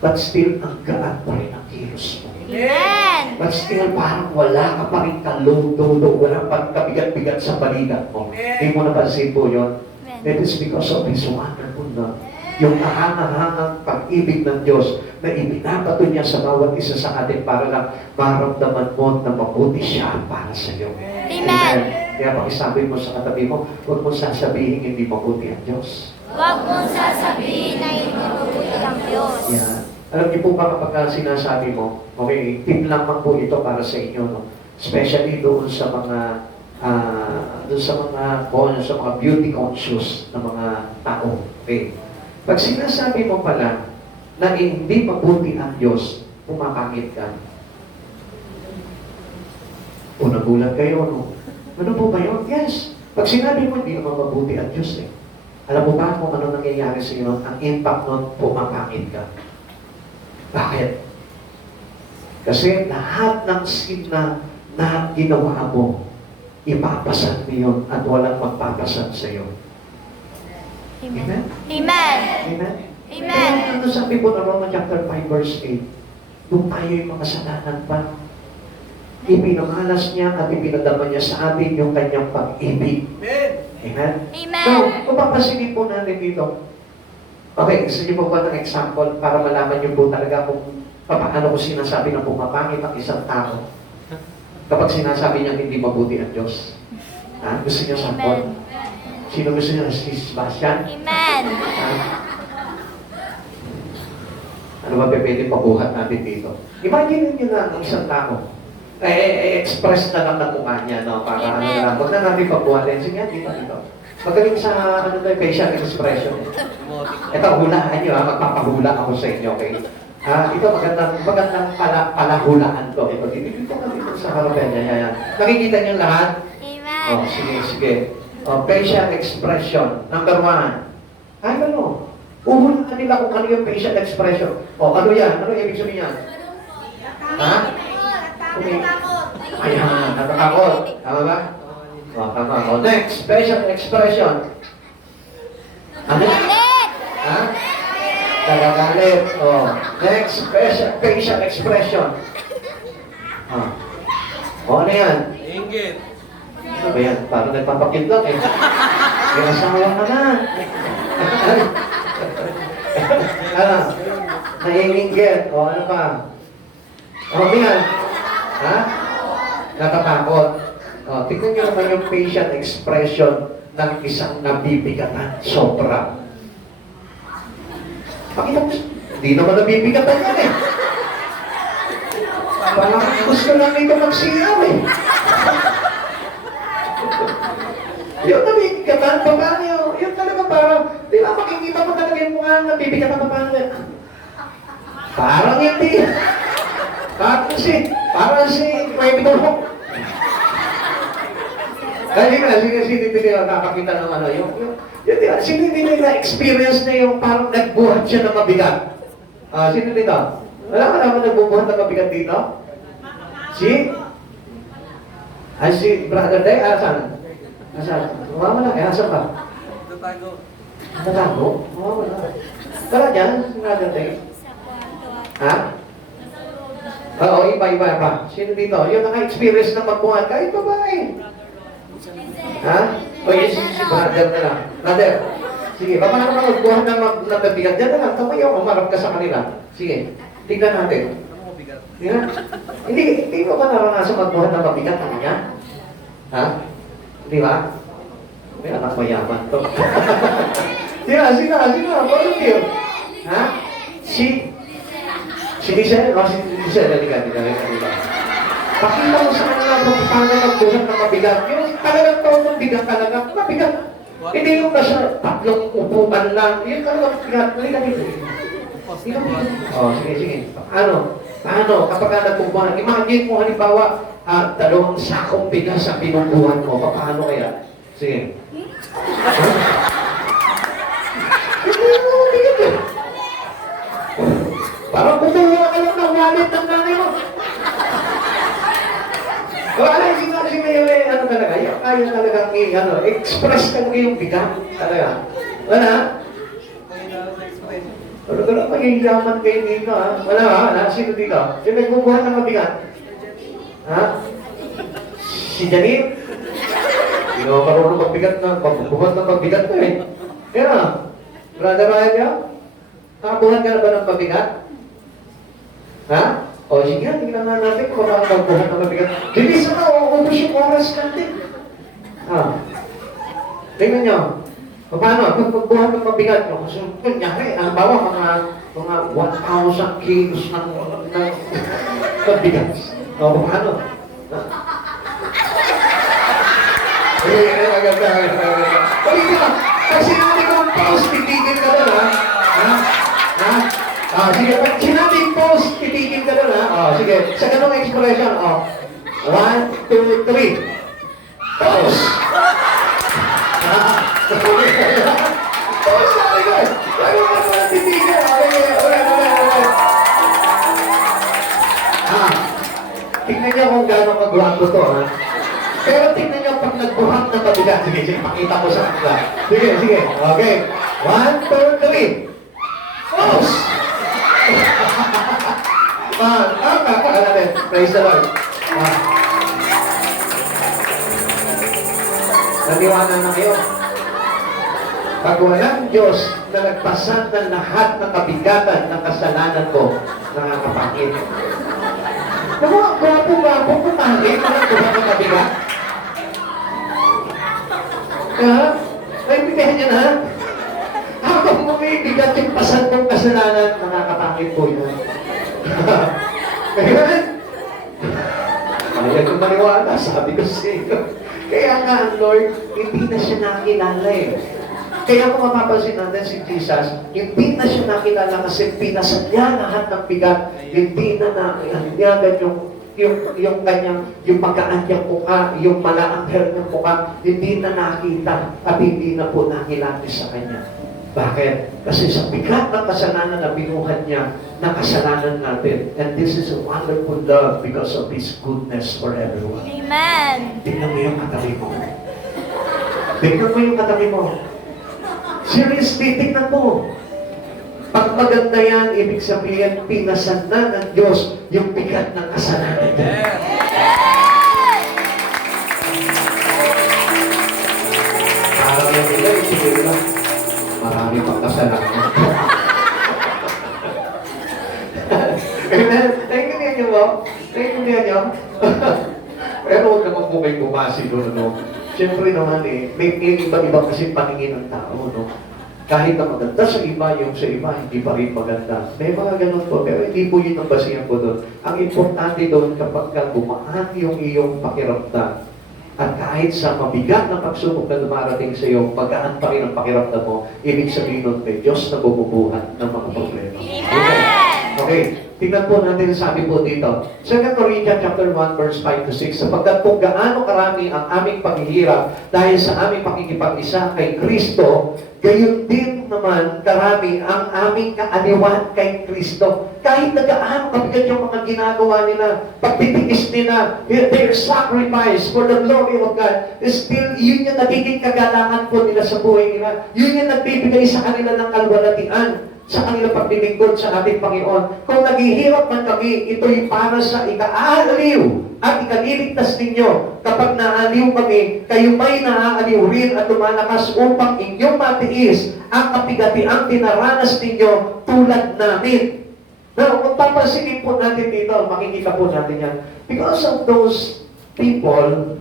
But still, ang gaan pa rin ang kilos mo. Amen. But still, parang wala ka pa rin kaluludo, wala pa rin kabigat-bigat sa balikat mo. Hindi mo napansin po yun. It is because of His wonderful love. Yung kahangahangang pag-ibig ng Diyos na ibinabato niya sa bawat isa sa atin para lang maramdaman mo na mabuti siya para sa iyo. Amen. Kaya pakisabi mo sa katabi mo, huwag mo sasabihin hindi mabuti ang Diyos. Huwag mong sasabihin na hindi mabuti ang Diyos. Yeah. Alam niyo po ba kapag sinasabi mo, okay, tip lamang po ito para sa inyo, no? Especially doon sa mga sa mga beauty conscious na mga tao. Okay. Pag sinasabi mo pala na hindi mabuti ang Diyos, pumapangit ka. O nagulat kayo, no? Ano po ba yun? Yes. Pag sinabi mo, hindi naman mabuti ang Diyos eh. Alam mo ba kung ano nangyayari sa iyo? Ang impact nun, pumapangit ka. Bakit? Kasi lahat ng sin na ginawa mo, ipapasan mo yun at walang magpapasan sa iyo. Amen? Amen. Amen? Amen. Kaya ano sabi po na Romans chapter 5 verse 8, nung tayo'y makasalanan pa, ipinamalas niya at ipinadama niya sa atin yung kanyang pag-ibig. Amen? Amen. So, kung papasilin po natin dito, okay, gusto niyo po ba ng example para malaman niyo po talaga kung paano ko sinasabi na pumapangit ang isang tao kapag sinasabi niya hindi mabuti ang Diyos? Ha? Gusto niyo sample? Sino gusto niyo? Si Sebastian? Amen. Ha? Ano ba pwede pabuhat natin dito? Imagine niyo na ang isang tao. Express na lang ng mukha niya, no? Para ano lang. Huwag na natin pabuhatin. Sige, dito. Magaling sa facial expression. Ito, hulaan niyo, ha? Magpapahula ako sa inyo, okay? Ito, magandang palahulaan to. Ito, dito ka dito sa harapan niya. Nakikita niyo lahat? Amen. Oh, sige. Facial expression. Number 1. Ay, ano? Uhulaan nila kung ano yung facial expression. Ano yan? Ano ibig sabihin yan? Ha? Okay. Ayan, natatakot. Tama ba? Tama. Next, facial expression. Ano? Galit. Ha? Nagagalit. Next, facial expression. Ano yan? Inggit. Ano ba yan? Parang nagpapakit lang eh. May asawa ka na. Ano? Naiinggit. Ano pa? Ano yan? Ha? Natatakot. Tingnan niyo naman yung facial expression ng isang nabibigatan. Sobra. Pakita mo, hindi naman nabibigatan yan eh. Parang gusto lang nito magsiyaw eh. Yung nabibigatan, paano yun talaga parang, di ba makikita mo talaga yung mukha ng nabibigatan pa paano yan? Parang hindi. Parang si may bituhok. Sige, nakakita ng ano, yung sino hindi na-experience na yung parang nagbuhat siya ng mabigat? Sino dito? Wala ka naman nagbubuhat ng mabigat dito? Si Brother Day, asan? Mawawala, asan ba? Tatago. Natago? Mawawala. Tara dyan, si Brother Day. Ha? Oo, iba pa. Sino dito? Yung naka-experience na magbuhat, kahit babae. Ha? O yes, si brother na lang. Brother, sige, paano ka magbuhat ng nagbigat? Diyan na lang, tumayo, umarap ka sa kanila. Sige, tignan natin. Tingnan. Hindi mo ba naranasan magbuhat ng mabigat ang niya? Ha? Di ba? May anak mayaman to. Sino? Paano yun? Ha? Si Michelle? O, si Michelle, halika. Pakita mo sa kanila kung paano magbuhat ng mabigat. Yung talagang tono bigat talaga. Mabigat. Hindi yung nasa tatlong upuan lang. Yung talagang bigat. Halika dito. O, sige. Paano? Kapag ka nagbubuhan, imagine mo halimbawa, dalawang sakong bigas ang binubuhan mo. Paano kaya? Sige. Parang kumuha ka lang ng wallet ng nanay mo. Wala, si Mayor, ano talaga, kaya talagang express talaga yung bigat. Talaga. Wala? Wala mayayaman kayo dito, ha? Wala. Sino dito? Yung nagbubuhat ng mabigat? Ha? Si Janine? Hindi naman marunong magbigat na, magbubuhat ng mabigat na eh. Kaya, brother Raya, nakabuhat ka na ba ng mabigat? Ha? O sige, tingnan nga natin kung paano magbuhat ng mabigat. Bilisan na, ubus yung oras natin. Ha? Tingnan nyo. Paano? Kung magbuhat ng mabigat nyo, kasi kunyari, ang bawa mga 1,000 kilos ng mabigat. O, paano? Pagin ka! Pag sinabi ko ang pause, titigil ka doon, ha? Sige, pag sinabi yung pause, titigil ka doon, ha? Sige, sa ganong expression, 1, 2, 3. Pause! Pause na rin ko! Lagi mo na titigil! Tingnan niyo kung gano'ng magwapo to, ha? Pero tingnan niyo pag nagbuhat ng mabigat. Sige, pakita ko sa kanila. Sige. Okay. 1, 2, 3. Pause! Natin. Praise the Lord. Naniwala na kayo. Pag walang Diyos na nagpasan ng lahat ng kabigatan ng kasalanan ko, nakakapangit. Gwapo-gwapo, pumangit, nagbuhat ng kabigat. Naibigahan niya na. Habang bumibigat yung pasan ng kasalanan, nakakapangit po yun. Ayan. Ayaw ko maniwala, sabi ko sa iyo. Kaya nga, Lord, hindi na siya nakilala eh. Kaya kung mapapansin natin si Jesus, hindi na siya nakilala kasi pinasan niya lahat ng bigat. Hindi na nakilala yung kanyang, yung pagkaan niyang mukha, yung malaanghel ng mukha, hindi na nakita at hindi na po nakilala sa kanya. Bakit? Kasi sa bigat ng kasalanan na binuhat niya, na kasalanan natin. And this is a wonderful love because of His goodness for everyone. Amen. Tingnan mo yung katabi mo. Tingnan mo yung katabi mo. Seriously, tingnan mo. Pag maganda yan, ibig sabihin, pinasan na ng Diyos yung bigat ng kasalanan niya. Parang yan nila, sige lang. Marami pang kasalanan. Naintindihan niyo mo? Naintindihan niyo? Pero huwag naman po kayo bumasi doon, no? Siyempre naman may iba-iba kasi paningin ng tao, no? Kahit na maganda sa iba, yung sa iba, hindi pa rin maganda. May mga ganun po, pero hindi po yun ang basihan ko doon. Ang importante doon, kapag ka bumaan yung iyong pakiramdam, at kahit sa mabigat na pagsubok na dumarating sa iyo, magaan pa rin ang pakiramdam mo, ibig sabihin nun, may Diyos na bumubuhat ng mga problema. Okay, tingnan po natin ang sabi po dito. 2 Corinthians chapter 1, verse 5 to 6. Sapagkat kung gaano karami ang aming paghihirap dahil sa aming pakikipag-isa kay Kristo, gayon din naman karami ang aming kaaliwan kay Kristo. Kahit na gaano kabigat yung mga ginagawa nila, pagtitiis nila, their sacrifice for the glory of God, still, yun yung nagiging kagalangan po nila sa buhay nila. Yun yung nagbibigay sa kanila ng kalwalatian sa kanilang paglilingkod sa ating Panginoon. Kung naghihirap man kami, ito'y para sa ikaaliw at ikaliligtas ninyo kapag naaaliw kami, kayo ba'y naaaliw rin at lumalakas upang inyong matiis ang kapigatiang dinaranas ninyo tulad namin. Now, kung papansinin po natin dito, makikita po natin yan. Because of those people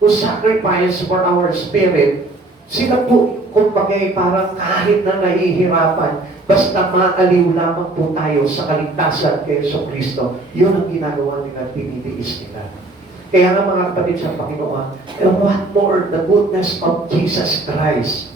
who sacrifice for our spirit, sila po, kumbaga, parang kahit na nahihirapan, basta maaliw lamang po tayo sa kaligtasan kay Jesucristo, yun ang ginagawa nila, tinitiis nila. Kaya nga mga kapatid sa Panginoon, and what more, the goodness of Jesus Christ,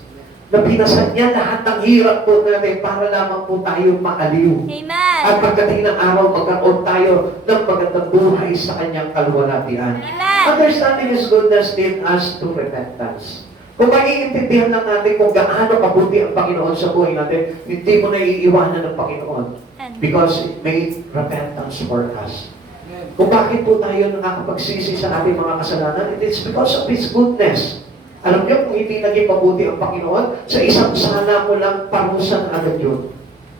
na pinasan niya lahat ng hirap po natin para lamang po tayo maaliw. Amen. At pagdating ng araw, magkaroon tayo ng magandang buhay sa kanyang kaluwalhatian. Amen. Understanding His goodness lead us to repentance. Kung maiintindihan lang natin kung gaano kabuti ang Panginoon sa buhay natin, hindi mo na iiwanan ng Panginoon. Because it made repentance for us. Kung bakit po tayo nakakapagsisi sa ating mga kasalanan, it is because of His goodness. Alam niyo, kung hindi naging mabuti ang Panginoon, sa isang sala mo lang parusan agad yun.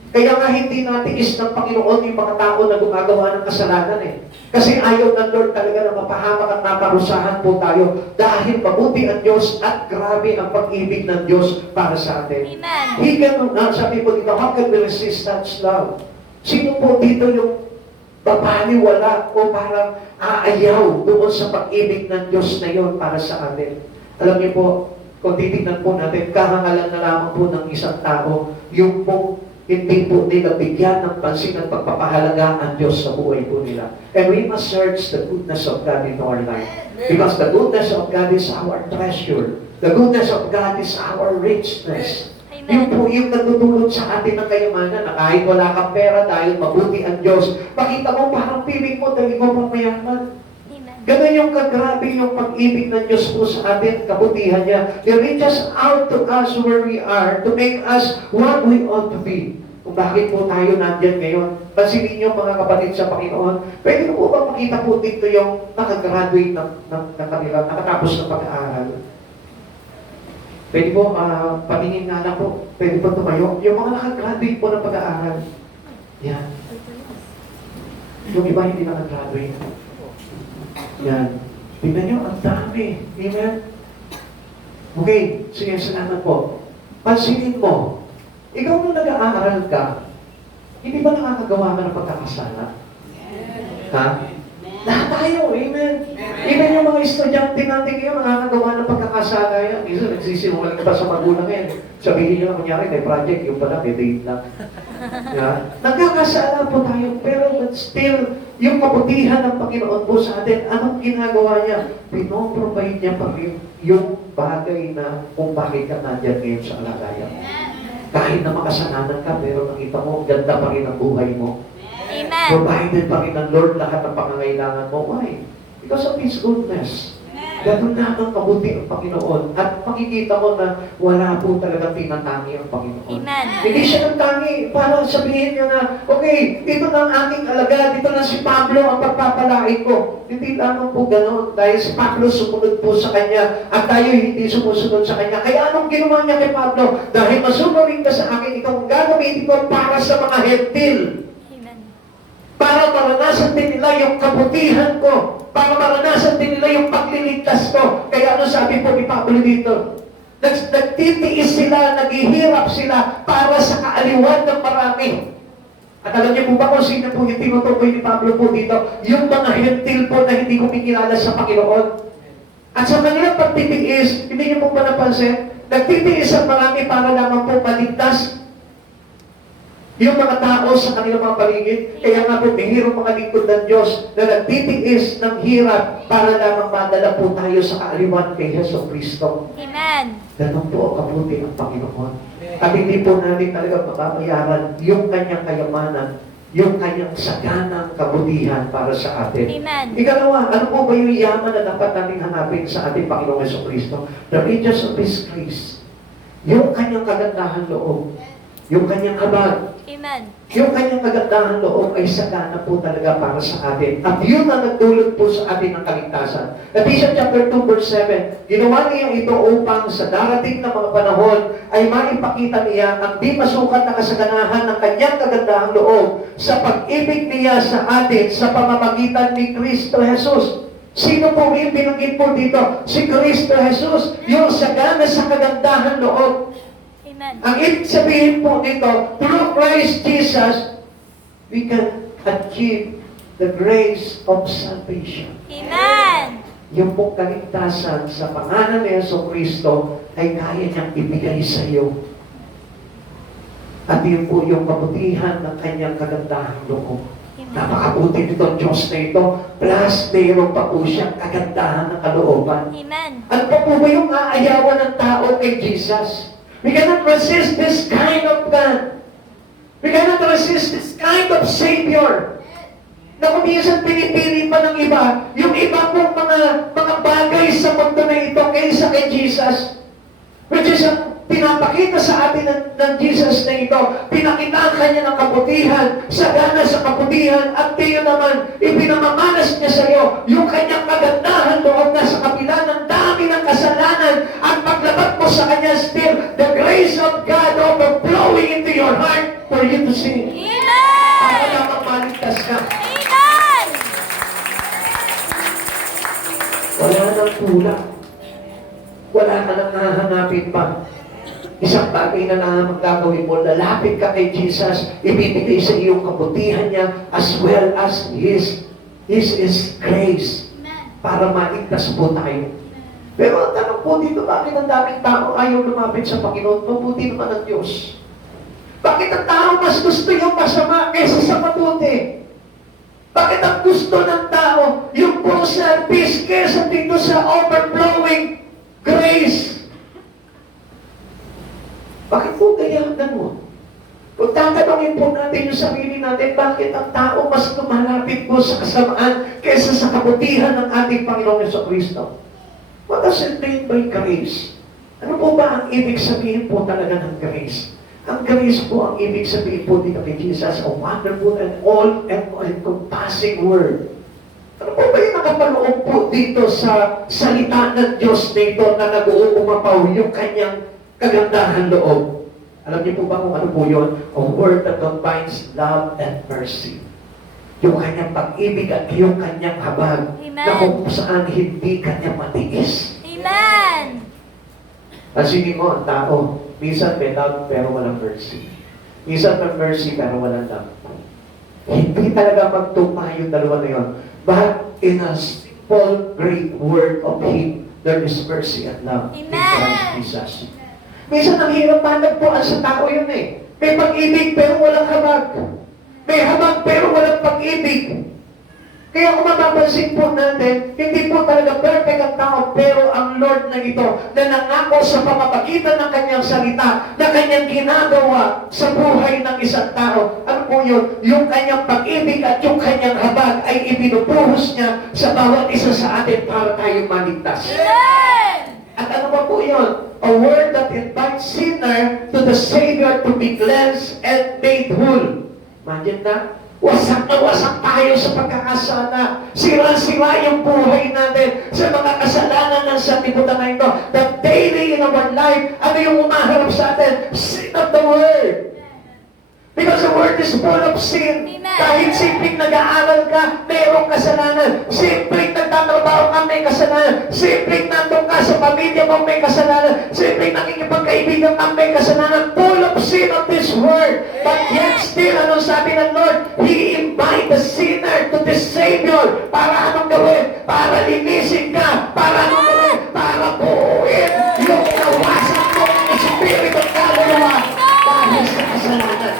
Kaya nga hindi natiis ng Panginoon yung mga tao na gumagawa ng kasalanan eh. Kasi ayaw ng Lord talaga na mapahamak at naparusahan po tayo dahil mabuti ang Diyos at grabe ang pag-ibig ng Diyos para sa atin. Amen. He can, sabi po dito, how can we resist such love? Sino po dito yung babaliwala o parang aayaw doon sa pag-ibig ng Diyos na yun para sa atin? Alam niyo po, kung titignan po natin, kahangalan na lamang po ng isang tao, yung po hindi po nila bigyan ng pansin at pagpapahalaga ang Diyos sa buhay po nila. And we must search the goodness of God in our life. Because the goodness of God is our treasure. The goodness of God is our richness. Yung po yung nagtutulot sa atin ng kayamanan na kahit wala kang pera dahil mabuti ang Diyos, makita mo parang piling mo dahil mo pang mayaman. Ganun yung kagrabe yung pag-ibig ng Diyos po sa atin, kabutihan niya. He reaches out to us where we are to make us what we ought to be. Kung bakit po tayo nandyan ngayon. Pansinin niyo mga kapatid sa Panginoon, pwede ko po ba makita po dito yung nakagraduate ng kanila, nakatapos ng pag-aaral? Pwede po, patingin nga lang po, pwede po tumayo. Yung mga nakagraduate po ng pag-aaral. Yan. Yung iba hindi nakagraduate. Yan. Tingnan nyo, ang dami. Amen? Okay, sige, salamat po. Pansinin mo, ikaw nung nag-aaral ka, hindi ba nakakagawa ka ng pagkakasala? Ha? Lahat tayo, amen? Amen yung mga estudyante natin ngayon, nakakagawa ng pagkakasala yan. Isa, nagsisinungaling pa sa magulang yan. Sabihin nyo na, kunyari, may project, yung pala, may date lang. Yeah. Nagkakasala po tayo, pero but still, yung kabutihan ng Panginoon po sa atin, anong ginagawa niya? Pinoprovide niya pa rin yung bagay na kung bakit ka nandiyan ngayon sa kalagayan. Kahit na makasalanan ka, pero nakita mo, ganda pa rin ang buhay mo. Amen. Provided pa rin ng Lord lahat ng pangangailangan mo. Why? Because of His goodness. Ganun lamang kabuti ang Panginoon. At makikita mo na wala po talaga tinatangi ang Panginoon. Amen. Hindi siya nagtangi para sabihin niya na, okay, ito na ang aking alagad, ito na si Pablo ang pagpapalain ko. Hindi lamang po gano'n. Dahil si Pablo sumunod po sa kanya at tayo hindi sumusunod sa kanya. Kaya anong ginawa niya kay Pablo? Dahil masunurin ka sa akin, ikaw ang gagamitin ko para sa mga hentil. Para maranasan din nila yung kabutihan ko. Para maranasan din nila yung pagliligtas ko. Kaya ano sabi po ni Pablo dito? Nagtitiis sila, naghihirap sila para sa kaaliwan ng marami. At alam niyo po ba kung sino po yung tinutukoy ni Pablo po dito? Yung mga hentil po na hindi kumikilala sa Panginoon. At sa kanilang pagtitiis, hindi niyo po ba napansin? Nagtitiis ang marami para lamang po maligtas yung mga tao sa kanilang mga paligid. Kaya nga po, mayroong mga lingkod ng Diyos na nagtitiis ng hirap para lamang madala po tayo sa kaaliwan kay Jesucristo. Amen. Ganun po kabuti ang Panginoon. At hindi po natin talaga mababayaran yung kanyang kayamanan, yung kanyang saganang kabutihan para sa atin. Amen. Ikalawa, ano po ba yung yaman na dapat natin hanapin sa ating Panginoong Jesucristo? The riches of His grace. Yung kanyang kagandahan loob. Yung kanyang habag. Amen. Yung kanyang kagandahan loob ay sagana po talaga para sa atin. At yun ang nagdulot po sa atin ng kaligtasan. Ephesians chapter 2 verse 7, ginawa niya ito upang sa darating na mga panahon ay maipakita niya ang di masukat na kasaganahan ng kanyang kagandahang loob sa pag-ibig niya sa atin sa pamamagitan ni Kristo Jesus. Sino po yung binanggit po dito? Si Kristo Jesus, yung sagana sa kagandahan loob. Amen. Ang ibig sabihin po dito, through Christ Jesus, we can achieve the grace of salvation. Amen. Yung pong kaligtasan sa pangalan ni Yeso Kristo ay kaya niyang ibigay sa iyo. At yun po yung kabutihan ng kanyang kagandahan loob. Napakabuti nito Diyos na ito. Plus, mayroon pa po siyang kagandahan ng kalooban. Amen. Ano pa po ba yung aayawan ng tao kay Jesus? We cannot resist this kind of God. We cannot resist this kind of Savior. Na kung minsan pinipili pa ng iba, yung iba pong mga bagay sa mundo na ito kaysa kay Jesus. Which is ang pinapakita sa atin ng Jesus na ito. Pinakita kanya ng kabutihan, sagana sa kabutihan, at tiyo naman, ipinamamanas niya sa iyo yung kanyang kagandahan loob na sa kabila ng dami ng kasalanan at paglabat mo sa kanya still, the grace of God overflowing into your heart for you to sing. Para Amen. lamang maligtas ka. Amen. Wala nang kulang. Wala ka nang hahanapin pa. Isang bagay na naman gagawin mo, lalapit ka kay Jesus, ibibigay sa iyong kabutihan niya as well as His grace para maligtas po tayo. Pero ang tanong po dito, bakit ang daming tao ayaw lumapit sa Panginoon? Mabuti naman ang Diyos. Bakit ang tao mas gusto yung masama kaysa sa mabuti? Bakit ang gusto ng tao yung pong service kaysa dito sa overflowing grace? Bakit po ganyan mo? Kung tatanungin po natin yung sarili natin, bakit ang tao mas lumalapit po sa kasamaan kaysa sa kabutihan ng ating Panginoong Jesucristo? What does it mean by grace? Ano po ba ang ibig sabihin po talaga ng grace? Ang grace po, ang ibig sabihin po dito kay Jesus, a wonderful and all-encompassing word. Ano po ba yung nakapaloob po dito sa salita ng Diyos dito na nag-uumapaw yung kanyang kagandahan loob? Alam niyo po ba kung ano po yun? A word that combines love and mercy. Yung kanyang pag-ibig at yung kanyang habag na kung saan hindi kanya matiis. Amen. Pansinin mo ang tao, minsan may love pero walang mercy. Minsan may mercy pero walang love. Hindi talaga magtugma yung dalawa na yun. But in a simple, great word of Him, there is mercy and love in Christ Jesus. Minsan ang hirap managpuan sa tao yun eh. May pag-ibig pero walang habag. May habag pero walang pag-ibig. Kaya kung mapapansin po natin, hindi po talaga perfect ang tao, pero ang Lord na ito, na nangako sa pamamagitan ng kanyang salita, na kanyang ginagawa sa buhay ng isang tao, ano po yun? Yung kanyang pag-ibig at yung kanyang habag ay ibinubuhos niya sa bawat isa sa atin para tayo maligtas. Amen. At ano ba po yun? A word that invites sinner to the Savior to be cleansed and made whole. Imagine na, wasak na wasak tayo sa pagkakasala. Sira-sira yung buhay natin sa mga kasalanan ng sanlibutan na ito. That daily in our life, ano yung umaharap sa atin? Sin of the Word. Because the Word is full of sin. Amen. Kahit simpleng nag-aaral ka, mayroong kasalanan. Simpleng nagtatrabaho ka, may kasalanan. Simpleng nandun ka sa pamilya mo, may kasalanan. Simpleng nakikipagkaibigan ka, may kasalanan. Full of sin of this world. But yet still, anong sabi ng Lord? He invite the sinner to the Savior. Para anong gawin? Para linisin ka. Para anong gawin? Para buuin yung nawasan mo ng Espiritu ng kaluluwa dahil sa kasalanan.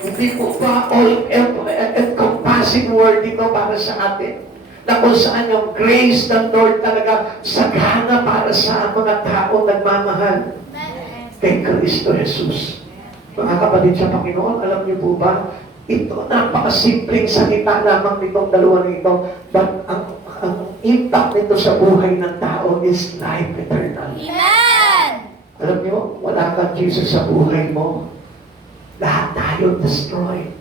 Hindi po ba all-encompassing word dito para sa atin? Na kung saan yung grace ng Lord talaga sagana para sa mga tao nagmamahal kay Kristo Jesus. Mga kapatid sa Panginoon, alam niyo po ba, ito napakasimpleng salita lamang nitong dalawa nito, but ang impact nito sa buhay ng tao is life eternal. Amen. Alam niyo, wala kang Jesus sa buhay mo. Lahat tayo destroyed.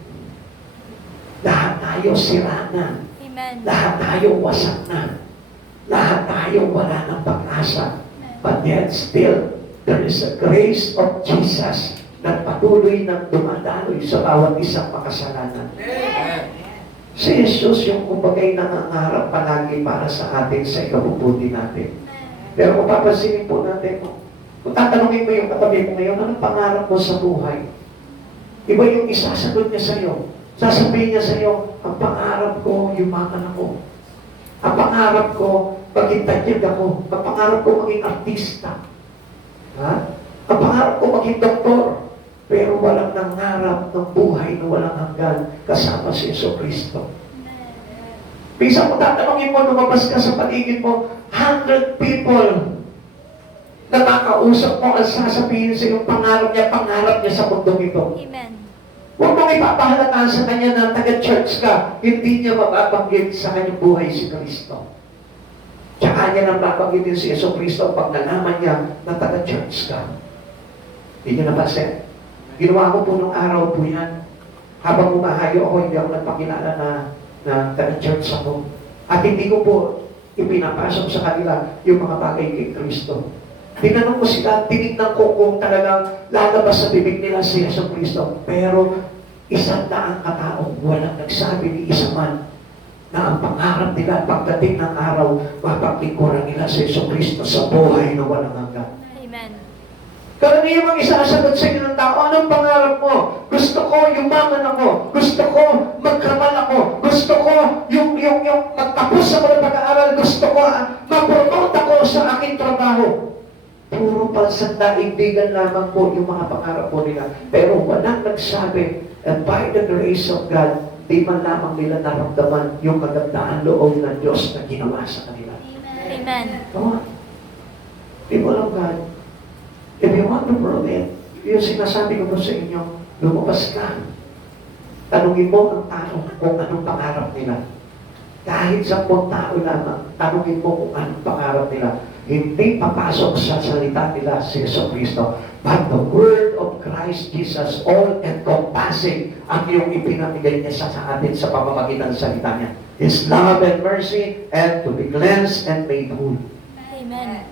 Lahat tayo sira na. Amen. Lahat tayo wasak na. Lahat tayo wala ng pag-asa. But yet still, there is a grace of Jesus na patuloy na dumadaloy sa bawat isang makasalanan. Si Jesus yung kumbagay nangangarap palagi para sa atin, sa ikabubuti natin. Pero kung papansinin po natin, kung tatanungin mo yung katabi mo ngayon, anong pangarap mo sa buhay? Iba yung isasagot niya sa iyo. Sasabihin niya sa iyo, ang pangarap ko, yumaman ako. Ang pangarap ko, maging tanyag ako. Ang pangarap ko, maging artista. Ha? Ang pangarap ko, maging doktor. Pero walang nangarap ng buhay na walang hanggan kasama si Jesucristo. Bisa mo tatanungin mo, lumabas ka sa paligid mo, 100 people na nakakausap mo ang sasabihin sa iyong pangarap niya sa mundong ito. Amen. Huwag mong ipapahalata sa kanya na taga-church ka, hindi niya mababanggit sa kanyang buhay si Kristo. Tsaka niya nang babanggitin si Jesucristo pag nalaman niya na taga-church ka. Hindi niyo napansin? Ginawa ko po nung araw po yan. Habang umahayo ako, hindi ako nagpakilala na taga-church ako. At hindi ko po ipinapasok sa kanila yung mga bagay kay Kristo. Tinanong ko sila, tinignan ko kung talagang lalabas sa bibig nila si Jesucristo. Pero 100 katao, walang nagsabi ni isa man na ang pangarap nila pagdating ng araw, mapaglingkuran nila si Jesucristo sa buhay na walang hanggan. Amen. Karaniyan ang isasagot sa inyo ng tao, anong pangarap mo? Gusto ko yumaman ako. Gusto ko magkamal ako. Gusto ko yung magtapos sa mga pag-aaral. Gusto ko ma-promote ako sa aking trabaho. Puro pansandaigdigan lamang po yung mga pangarap po nila. Pero walang nagsabi, and by the grace of God, di man lamang nila naramdaman yung kagandahan loob ng Diyos na ginawa sa kanila. Amen. Come on. People of God, if you want to prove it, yung sinasabi ko po sa inyo, lumabas ka. Tanungin mo ang tao kung anong pangarap nila. Kahit 10 tao lamang, tanungin mo kung anong pangarap nila. Hindi papasok sa salita nila si Jesucristo. But the word of Christ Jesus, all-encompassing ang iyong ipinamigay niya sa atin sa pamamagitan ng salita niya. His love and mercy and to be cleansed and made whole. Amen.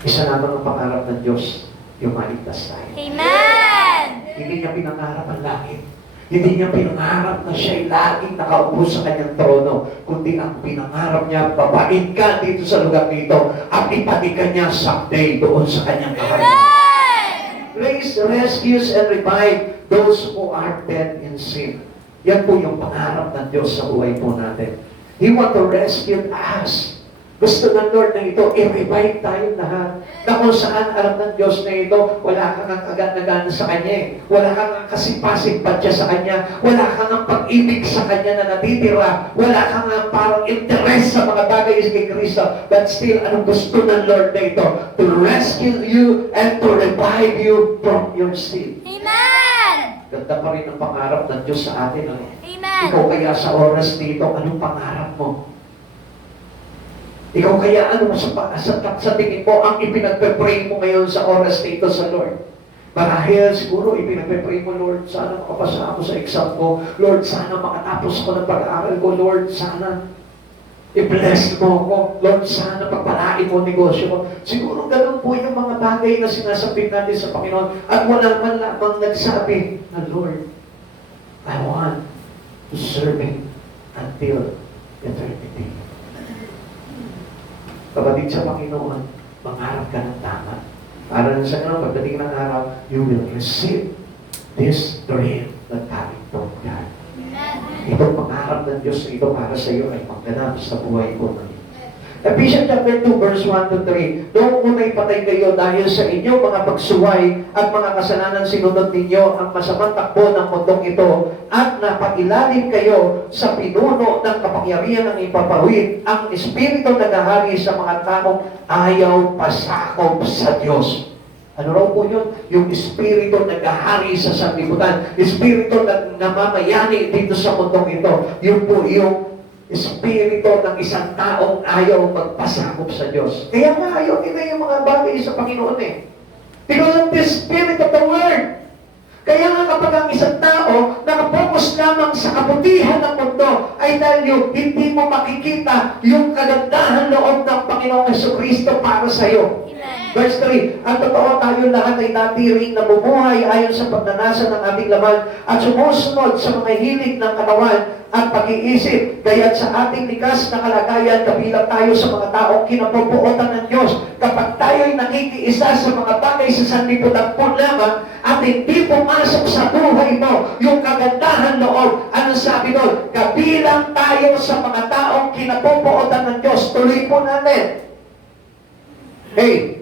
Isa lamang ang pangarap ng Diyos, yung maligtas tayo. Amen. Hindi niya pinangarap ang langit. Hindi niya pinangarap na siya'y laging nakaupo sa kanyang trono, kundi ang pinangarap niya, babain ka dito sa lugar nito at ipatikan niya someday doon sa kanyang kaharian. Grace rescues and revive those who are dead in sin. Yan po yung pangarap ng Diyos sa buhay po natin. He want to rescue us. Gusto ng Lord na ito, i-revive tayo lahat. Na kung saan alam ng Diyos na ito, wala kang agad-agad sa Kanya. Wala kang kasipasig-padya sa Kanya. Wala kang pag-ibig sa Kanya na natitira. Wala kang parang interest sa mga bagay kay Kristo. But still, anong gusto ng Lord na ito? To rescue you and to revive you from your sin. Amen. Ganda pa rin ang pangarap ng Diyos sa atin. Ano? Amen. Ikaw kaya sa oras dito, anong pangarap mo? Ikaw kaya ano sa tingin mo ang ipinagpe-pray mo ngayon sa oras na ito sa Lord? Marahil siguro ipinagpe-pray mo, Lord, sana makapasa ako sa exam ko. Lord, sana makatapos ko ng pag-aaral ko. Lord, sana i-bless mo ako. Lord, sana pagpalain mo ang negosyo ko. Siguro ganun po yung mga bagay na sinasabing natin sa Panginoon. At wala man lamang nagsabi na, Lord, I want to serve Him until eternity. Kapatid sa Panginoon, mangarap ka ng tama. Para sa ganun, pagdating ng araw, you will receive this dream that coming from God. Itong pangarap ng Diyos na ito para sa iyo ay magganap sa buhay ko. Ephesians chapter 2, verse 1 to 3. Noong una'y patay kayo dahil sa inyong mga pagsuway at mga kasalanan sinunod ninyo ang masamang takbo ng mundong ito at napag-ilalim kayo sa pinuno ng kapangyarihan ng ipapawid ang Espiritu nagahari sa mga taong ayaw pasakop sa Diyos. Ano raw po yun? Yung Espiritu nagahari sa sanlibutan. Espiritu na namamayani dito sa mundong ito. Yun po yung Espiritu ng isang taong ayaw magpasakop sa Diyos. Kaya nga ayaw nila yung mga bagay sa Panginoon eh. Because of the Spirit of the Word. Kaya nga kapag ang isang tao nakapokus lamang sa kabutihan ng mundo, ay dahil yung hindi mo makikita yung kagandahan loob ng Panginoong Jesucristo para sa iyo. Amen. Verse 3, ang totoo tayo lahat ay dati ring nabubuhay ayon sa pagnanasa ng ating laman at sumusunod sa mga hilig ng katawan at pag-iisip. Kaya't sa ating likas na kalagayan, kabilang tayo sa mga taong kinapupuotan ng Diyos. Kapag tayo'y nakikiisa sa mga bagay sa sanlibutan po lamang at hindi pumasok sa buhay mo yung kagandahan loob, anong sabi doon? Kabilang tayo sa mga taong kinapupuotan ng Diyos. Tuloy po natin. Hey,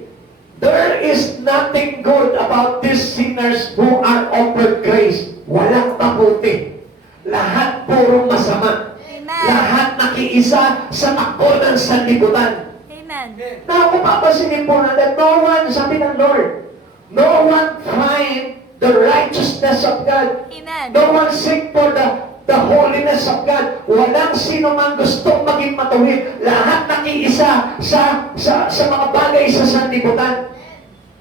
there is nothing good about these sinners who are offered grace. Walang mabuti. Lahat puro masama. Amen. Lahat nakiisa sa takbo ng sanlibutan. Amen. Now, kung papasinin po natin, no one, sabi ng Lord, no one find the righteousness of God. Amen. No one seek for the holiness of God. Walang sino man gustong maging matuwid. Lahat nakiisa sa mga bagay sa sanlibutan.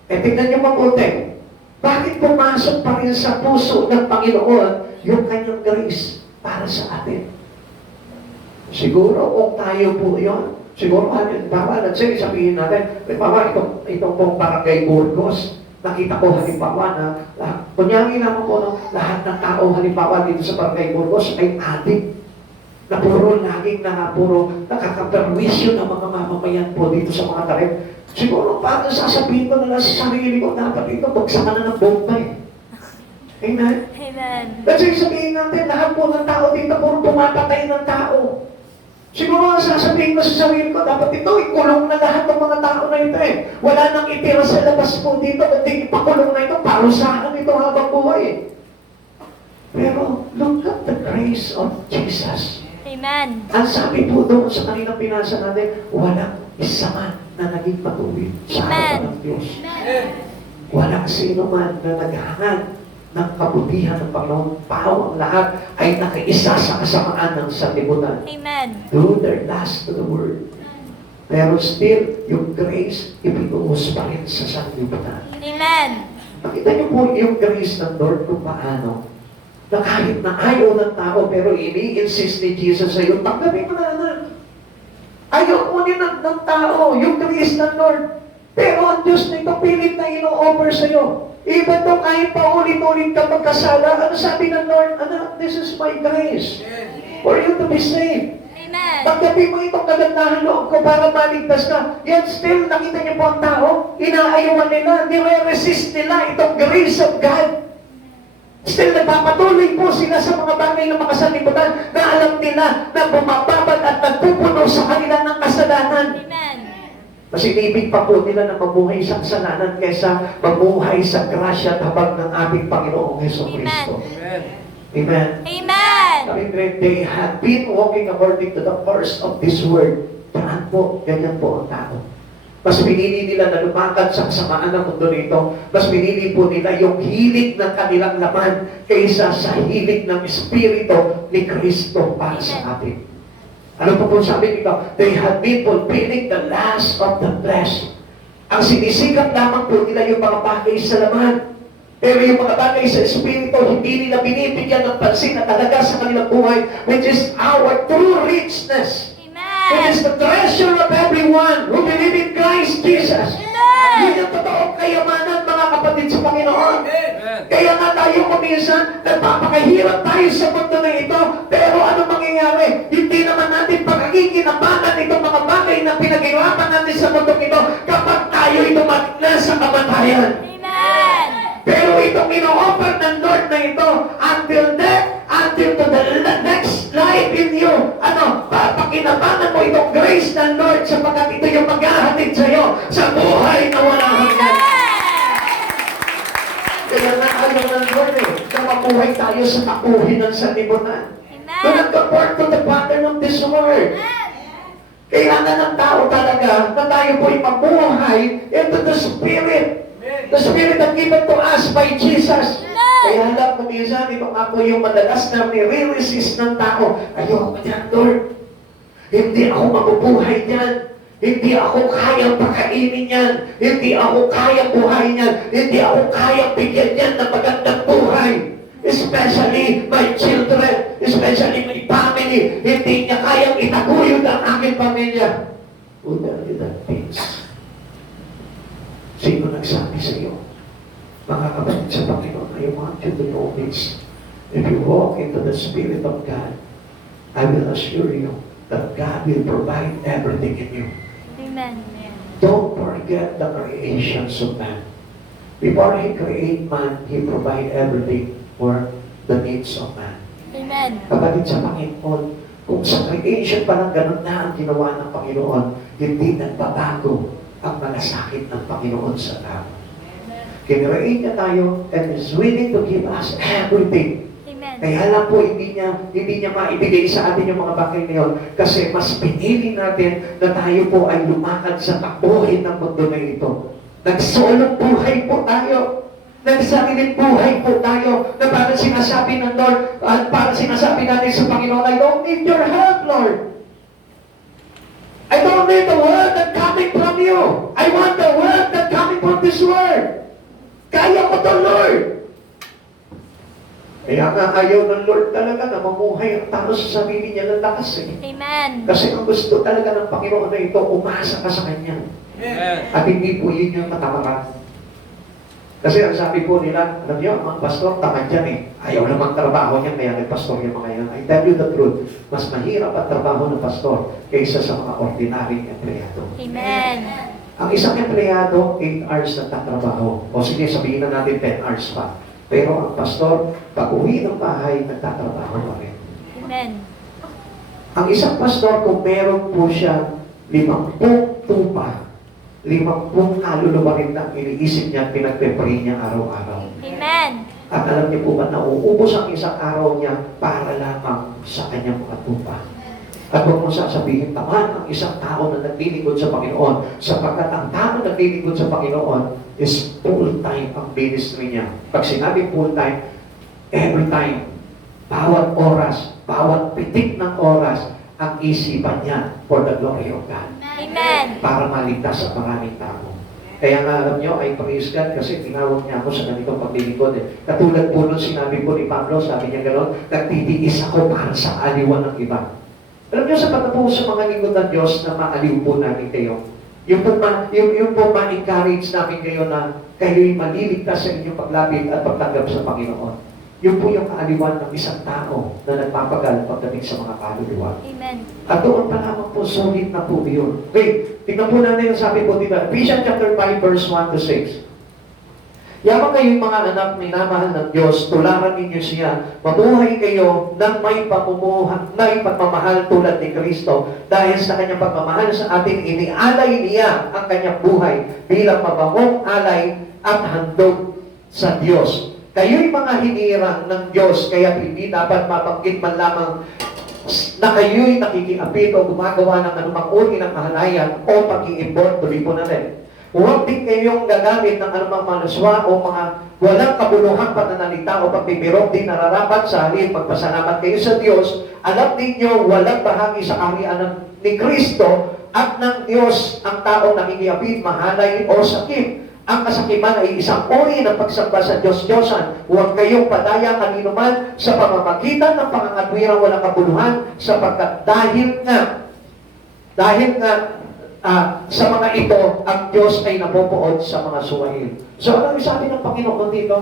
Tingnan niyo mabuti. Bakit pumasok pa rin sa puso ng Panginoon yung kanyang grace para sa atin? Siguro kung tayo po yun, siguro halimbawa, let's say, sabihin natin, halimbawa, itong pong barangay Burgos, nakita ko halimbawa na, kunyari naman po, no, lahat ng tao halimbawa dito sa barangay Burgos ay adik, na puro laging puro nakakaperwisyo ng mga mamamayan po dito sa mga tarim. Siguro paano sasabihin ko na lang sa sarili ko, dapat ito bagsakan na ng bomba eh. Amen? Amen. Kasi sabihin natin, lahat po ng tao dito puro pumapatay ng tao. Siguro ang sasabihin ko sa sarili ko, dapat ito, ikulong na lahat ng mga tao na ito eh. Wala nang itira sa labas po dito, kundi ipakulong na ito, parusahan ito habang buhay eh. Pero, look at the grace of Jesus. Amen. Ang sabi po doon sa kanilang pinasa natin, walang isa man na naging patuloy sa harapan ng Diyos. Walang sino man na naghangad ng kabutihan ng Panginoon. Pao ang lahat ay nakaisa sa kasamaan ng sanlibutan. Amen. Do their last to the word. Pero still, yung grace, ipinuhos pa rin sa sanlibutan. Amen. Nakita niyo po yung grace ng Lord kung paano na kahit na ayaw ng tao, pero ini-insist ni Jesus sa'yo, tanggapin mo na. Ayaw mo din ng tao, yung grace ng Lord. Pero ang Diyos na ito, pilit na ino-offer sa'yo. Even though kahit pa ulit-ulit ka magkasala, ano sabi ng Lord? Anak, this is my grace for you to be saved. Amen. Tanggapin mo itong kagandahan loob ko para maligtas ka. Yet still, nakita niyo po ang tao, inaayawan nila, nire-resist nila itong grace of God. Still, nagpapatuloy po sila sa mga bagay na makasanlibutan na alam nila na bumababad at nagpupuno sa kanila ng kasalanan. Amen. Mas inibig pa po nila na mabuhay sa kasalanan kaysa mabuhay sa grasya at habag ng ating Panginoong Jesucristo. Amen. Amen. Amen. Sabi ko, they have been walking according to the course of this word. Saan po? Ganyan po ang tao. Mas pinili nila na lumakad sa kasamaan ng mundo nito. Mas pinili po nila yung hilig ng kanilang laman kaysa sa hilig ng Espiritu ni Kristo para sa atin. Ano po sabi dito? They have been fulfilling the lust of the flesh. Ang sinisikap lamang po nila yung mga bagay sa laman. Pero yung mga bagay sa Espiritu, hindi nila binibigyan ng pansin na talaga sa kanilang buhay, which is our true richness. It is the treasure of everyone who believe in Christ Jesus. Yun yung totoong kayamanan, mga kapatid sa Panginoon. Kaya nga tayo kuminsan, nagpapakahirap tayo sa mundo na ito. Pero ano mangyayari? Hindi naman natin pagkikinabangan itong mga bagay na pinaghirapan natin sa mundo ito kapag tayo'y dumating na sa kamatayan. Amen. Pero itong ino-offer ng Lord na ito, until death, until to the next life in you, papakinabangan mo itong grace ng Lord sapagkat ito yung maghahatid sa iyo sa buhay na walang hanggan. Kaya nga ayaw ng Lord na mabuhay tayo sa tapuhin ng sanlibutan. Amen. To nag-comport to the pattern of this world. Kailangan ng tao talaga na tayo po'y mabuhay into the Spirit. The Spirit that given to us by Jesus. Kaya alam ko minsan, ito nga po yung madalas na nire-resist ng tao. Ayoko dyan, Lord. Hindi ako mabubuhay dyan. Hindi ako kayang pakainin yan. Hindi ako kayang buhayin yan. Hindi ako kayang bigyan yan ng magandang buhay. Especially my children. Especially my family. Hindi niya kayang itaguyod ang aking pamilya. Una, that things. Sino nagsabi sa iyo? Mga kapatid sa Panginoon, I want you to know this. If you walk into the Spirit of God, I will assure you that God will provide everything in you. Amen. Don't forget the creations of man. Before He create man, He provide everything for the needs of man. Amen. Kapatid sa Panginoon, kung sa creation pa lang ganun na ang ginawa ng Panginoon, hindi nagbabago ang malasakit ng Panginoon sa tao. Kinreate niya tayo and is willing to give us everything. Amen. Kaya lang po, hindi niya maibigay sa atin yung mga bagay na yun kasi mas pinili natin na tayo po ay lumakad sa takbuhin ng mundo na ito. Nagsolong buhay po tayo. Nagsariling buhay po tayo na parang sinasabi ng Lord at parang sinasabi natin sa Panginoon, I don't need your help, Lord. I don't need the word that coming from you. I want the word that coming from this word. Kaya ko to, Lord. Kaya nga ayaw ng Lord talaga na mamuhay ang tao sa sarili niya ng lakas. Amen. Kasi ang gusto talaga ng Panginoon na ito, umasa ka sa Kanya. Amen. At hindi po yun yung matamaran. Kasi ang sabi po nila, alam niyo, ang pastor, tamad yan eh. Ayaw namang trabaho niya, kaya nagpastor yung mga yan. I tell you the truth, mas mahirap ang trabaho ng pastor kaysa sa mga ordinaryong empleyado. Amen. Ang isang empleyado, 8 hours nagtatrabaho. O sige, sabihin na natin 10 hours pa. Pero ang pastor, pag uwi ng bahay, nagtatrabaho pa rin. Amen. Ang isang pastor, kung meron po siya 50 tupa, 50 kaluluwa rin ang iniisip niya at pinagpe-pray niya araw-araw. Amen. At alam niyo po ba, nauubos ang isang araw niya para lamang sa kanyang mga tupa. At huwag mo sasabihin, taman ang isang tao na naglilingkod sa Panginoon, sapagkat ang tao na naglilingkod sa Panginoon is full-time ang ministry niya. Pag sinabi full-time, every time, bawat oras, bawat pitik ng oras, ang isipan niya for the glory of God. Amen. Para maligtas ang maraming tao. Kaya nga alam nyo, ay praise God kasi tinawag niya ako sa ganitong paglilingkod. Katulad po nung sinabi po ni Pablo, sabi niya gano'n, nagtitiis ako para sa aliwan ng iba. Alam niyo, sapat na po sa mga lingkod ng Diyos na maaliw po namin kayo. Yung po ma-encourage namin kayo na kayo'y maliligtas sa inyong paglapit at pagtanggap sa Panginoon. Yun po yung kaaliwan ng isang tao na nagpapagal pagdating sa mga kaluluwa. Amen. At doon pa lamang po, solid na po yun. Okay, tignan po natin yung sabi po dito. Ephesians chapter 5, verse 1 to 6. Yaman kayong mga anak, minamahal ng Diyos, tularan ninyo siya, mabuhay kayo ng may pagmamahal tulad ni Kristo. Dahil sa kanyang pagmamahal sa atin, inialay niya ang kanyang buhay bilang mabangong alay at handog sa Diyos. Kayo'y mga hinirang ng Diyos, kaya hindi dapat mabanggit man lamang na kayo'y nakikiapit o gumagawa ng anumang uri ng kahalayan o pag-iimport, tuloy po natin. Huwag din kayong gagamit ng anumang manuswa o mga walang kabuluhang pananalita o pagbibirok din nararapat sa halip magpasalamat kayo sa Diyos. Alam ninyo, walang bahagi sa kaharian ni Kristo at ng Diyos ang taong nakikiapit, mahalay o sakit. Ang kasakiman ay isang uri ng pagsamba sa Diyos-Diyosan. Huwag kayong padaya kanino man sa pamamagitan ng pangangatwirang walang kabuluhan sapagkat dahil nga sa mga ito, ang Diyos ay napopood sa mga suwail. So, ano yung sabi ng Panginoon dito?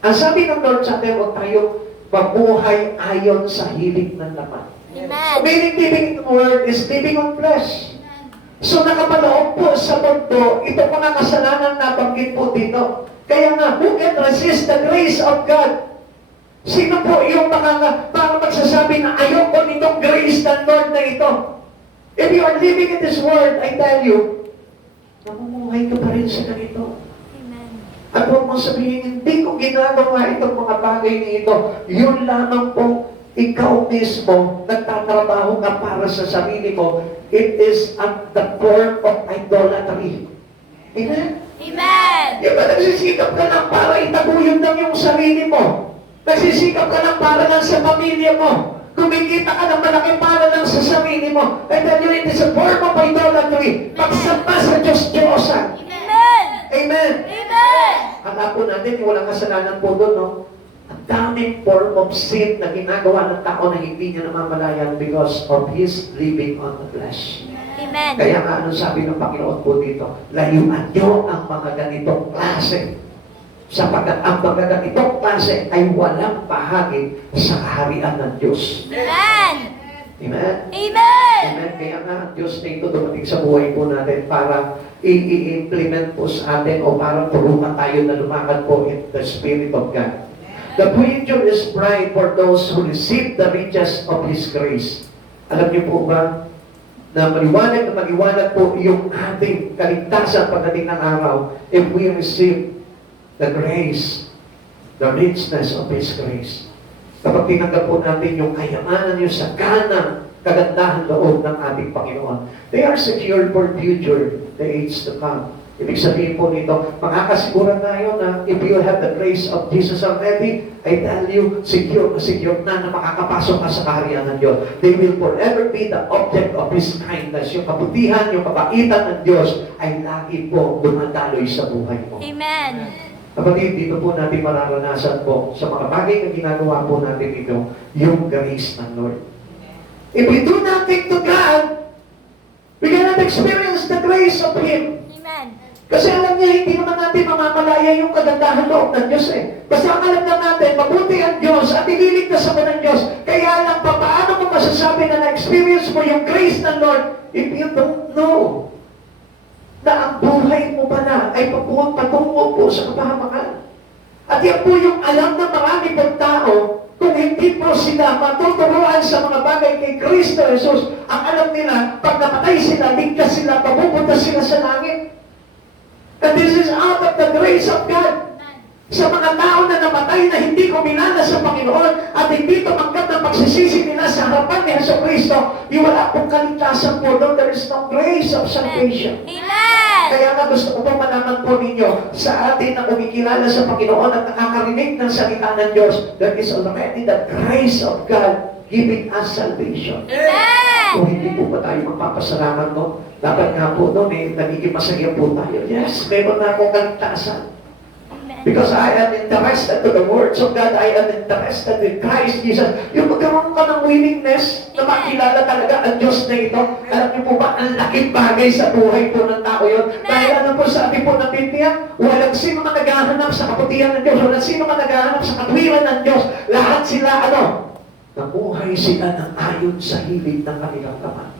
Ang sabi ng Lord sa atin, huwag tayo mabuhay ayon sa hilig ng laman. Amen. Meaning, living in the word is living on flesh. So nakapaloob po sa mundo, ito mga kasalanan na banggit po dito. Kaya nga, who can resist the grace of God? Sino po yung para magsasabi na ayoko nitong grace ng Lord na ito? If you are living in this world, I tell you, namumuhay ka pa rin sa ganito. Amen. At huwag mo sabihin, hindi ko ginagawa itong mga bagay nito. Yun lamang po, ikaw mismo, nagtatrabaho ka para sa sarili mo. It is at the form of idolatry. Amen? Amen. Yung ba nagsisikap ka lang para itaguyod lang yung sarili mo? Nagsisikap ka lang para lang sa pamilya mo? Kumikita ka ng malaki para lang sa sarili mo? I tell you, it is a form of idolatry. Pagsamba sa Diyos-Diyosan. Amen. Amen. Amen. Akala po natin, yung walang kasalanan po doon, no? Ang daming form of sin na ginagawa ng tao na hindi niya namamalayan because of his living on the flesh. Amen. Kaya nga, ano sabi ng Panginoon po dito? Layuan nyo ang mga ganitong klase. Sapagkat ang mga ganitong klase ay walang bahagi sa kaharian ng Diyos. Amen. Amen? Amen. Amen. Kaya nga, ang Diyos na ito dumating sa buhay po natin para i-implement po sa atin o para turuan tayo na lumakad po in the Spirit of God. The future is bright for those who receive the riches of His grace. Alam niyo po ba na maliwanag po yung ating kaligtasan pagdating ng araw if we receive the grace, the richness of His grace. Kapag tinanggap po natin yung kayamanan, yung sagana, kagandahan loob ng ating Panginoon, they are secured for future, the age to come. Ibig sabihin po nito, makakasiguran tayo na if you have the grace of Jesus already, I tell you, secure na makakapasok ka sa kaharian ng Diyos. They will forever be the object of His kindness. Yung kabutihan, yung kabaitan ng Diyos ay lagi po dumadaloy sa buhay mo. Amen. Kapatid, dito po natin mararanasan po sa mga bagay na ginagawa po natin ito, yung grace ng Lord. If we do nothing to God, we cannot experience the grace of Him. Amen. Kasi alam niya, hindi naman natin mamamalaya yung kagandahan loob ng Diyos eh. Basta ang alam lang natin, mabuti ang Diyos at ililigtas ako ng Diyos. Kaya lang, paano mo masasabi na na-experience mo yung grace ng Lord if you don't know na ang buhay mo pala ay patungo po sa kapahamakan. At yan po yung alam ng marami pong tao, kung hindi po sila matuturuan sa mga bagay kay Kristo Jesus, ang alam nila, pag napatay sila, ligtas sila, papupunta sila sa langit. And this is out of the grace of God. Sa mga tao na namatay na hindi kuminala sa Panginoon at hindi tumanggap ng pagsisisi nila sa harapan ni Hesus Kristo, wala pong kaligtasan po doon. There is no grace of salvation. Amen. Kaya nga gusto ko pong malaman po ninyo sa atin na kumikilala sa Panginoon at nakakarinig ng salita ng Diyos, there is already the grace of God giving us salvation. Amen. Kung hindi po ba tayo magpapasalamat no? Dapat nga po doon nagiging masaya po tayo. Yes, meron na akong kaligtasan. Because I am interested to the words of God, I am interested with Christ Jesus. Yung magkaroon ka ng willingness na makilala talaga ang Diyos na ito, alam niyo po ba, ang laking bagay sa buhay po ng tao yun. Dahil ano po sabi po ng Biblia, walang sino man naghahanap sa kaputihan ng Diyos, walang sino man naghahanap sa katwiran ng Diyos, lahat sila nabuhay sila ng ayon sa hilig ng kanilang Ama.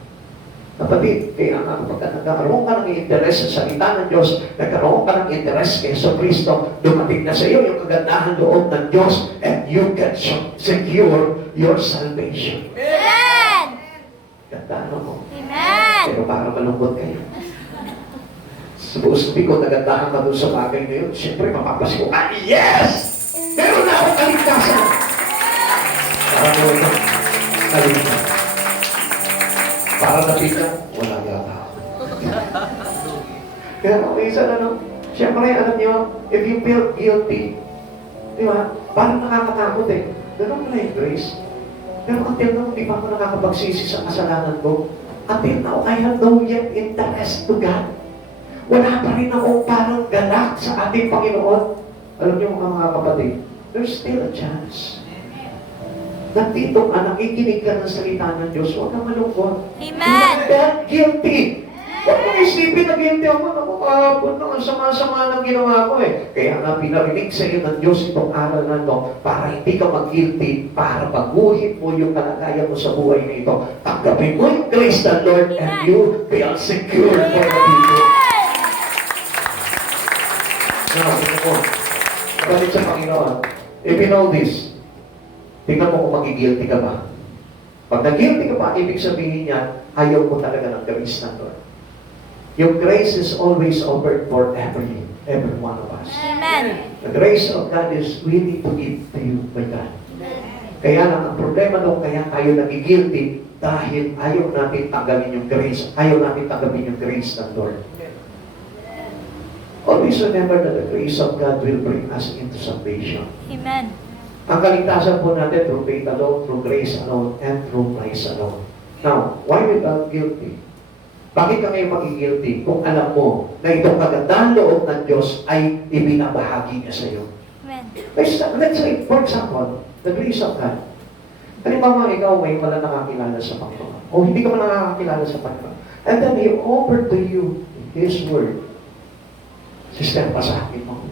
Kapatid, kaya nga kapag nagkaroon ka ng interes sa salita ng Diyos, nagkaroon ka ng interes kay Hesus Kristo, dumating na sa iyo yung kagandahan loob ng Diyos and you can secure your salvation. Amen. Ganda mo. Amen. Pero para malungkot kayo. Suppose ko nagandahan ka doon sa bagay na yun, siyempre mapapasiko ka, yes! Meron na akong kaligtasan! Para mo ito, kaligtasan. Para napitan, wala yata. Kaya minsan siyempre alam niyo, if you feel guilty, di ba? Parang nakakatakot eh. Ganun pala yung grace. Pero until now, di pa ako nakakapagsisi sa kasalanan ko. Until now, I have no yet interest to God. Wala pa rin akong parang galak sa ating Panginoon. Alam niyo mga kapatid, there's still a chance. Nandito ka, nakikinig ka ng salita ng Diyos, huwag kang malungkot. Amen. Not guilty. Huwag mong isipin na guilty ako. Naku, kahapon na, ang sama-sama ng ginawa ko eh. Kaya nga pinarinig sa iyo ng Diyos itong aral na ito para hindi ka mag-guilty, para baguhin mo yung kalagayan mo sa buhay na ito. Tanggapin mo yung grace ng Lord and you will secure for the future. Now, ito po. Kapatid sa Panginoon, if you know this, tingnan mo kung magigilty ka ba. Pag nag-guilty ka ba, ibig sabihin niya, ayaw mo talaga ng grace ng Lord. Yung grace is always offered for every one of us. Amen. The grace of God is willing to give to you by God. Kaya lang, ang problema doon, kaya tayo nag-guilty dahil ayaw natin tanggalin yung grace, ayaw natin tanggapin yung grace ng Lord. Always remember that the grace of God will bring us into salvation. Amen. Ang kaligtasan po natin through faith alone, through grace alone, and through Christ alone. Now, why without guilty? Bakit ka ngayon magigilty kung alam mo na itong kagandahan loob ng Diyos ay ibinabahagi niya sa iyo? Amen. Let's say, for example, the grace of God. Halimbawa, ikaw may wala nakakilala sa Panginoon. O hindi ka man nakakilala sa Panginoon. And then He offered to you His Word. Sister, pasahin mo.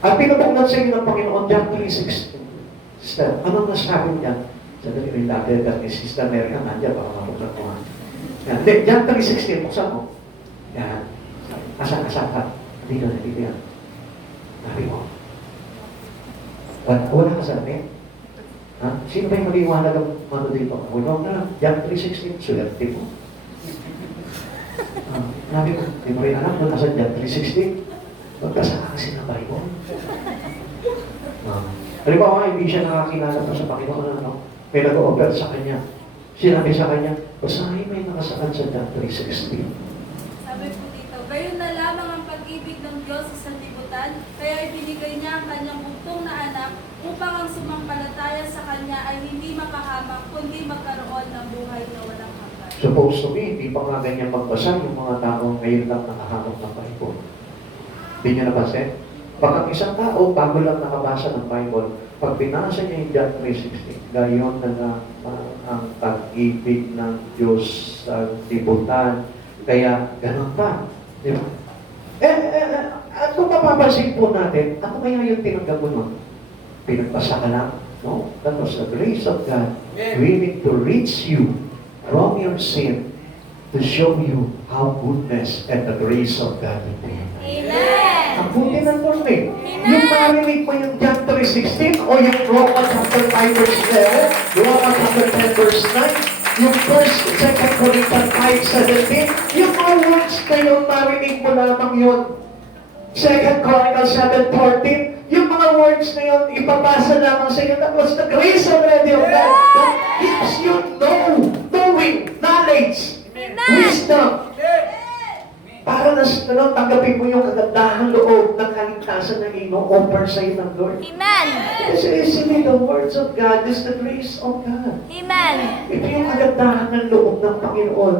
At pinabuklan sa inyo ng Panginoon, John 3:16. Sister, anong nasabi niya? Sabi ko yung letter ni Sister Mary, nandiyan, baka mabuklan mo. Yan. John 3:16, buksan mo. Yan. Asa ka. Hindi ka nabibigyan. Sabi mo. Wala ka sabi? Ha? Sino ba yung maliwanag ang ano dito? Wala na. John 3:16, swerte mo. Sabi ko, di mo rin alam, nasa John 3:16. Magkasa ka kasi ng Bible. Halimbawa, hindi siya nakakilala pa sa Panginoon, ano? May nag-o-offer sa kanya. Sinabi sa kanya, basahin may nakasaad sa John 3:16. Sabi po dito, gayon na lamang ang pag-ibig ng Diyos sa sanlibutan, kaya ibinigay niya ang kanyang bugtong na anak upang ang sumampalataya sa kanya ay hindi makahamak, kundi magkaroon ng buhay na walang hanggan. Supposed to be, hindi pa nga ganyan magbasa yung mga tao ngayon lang nakahanap ng Bible. Hindi nyo napansin? Pag ang isang tao, bago lang nakabasa ng Bible, pag binasa niya yung John 3:16, gayon na ang pag-ibig ng Diyos sa libutan. Kaya, ganun pa. Di ba? At kung mapapansin po natin, ano kaya yung tinanggap mo nun? Pinagbasa ka lang? No? That was the grace of God willing to reach you from your sin to show you how goodness and the grace of God will be. Amen! Ang buti ng Lord eh. Yung marinig mo yung John 3:16 o yung Romans chapter 5 verse 11, Romans chapter 10 verse 9, yung 2 Corinthians 5:17, yung mga words na yun, marinig mo lamang yun. 2 Chronicles 7:14, yung mga words na yun, ipabasa lamang sa iyo. That was the grace already of God that gives you knowing, knowledge, wisdom. Para na tanggapin mo yung kagandahan loob ng kaligtasan na ino-offer sa iyo ng Lord. Amen. Kasi isipin, the words of God is the grace of God. Amen. Ito yung kagandahan ng loob ng Panginoon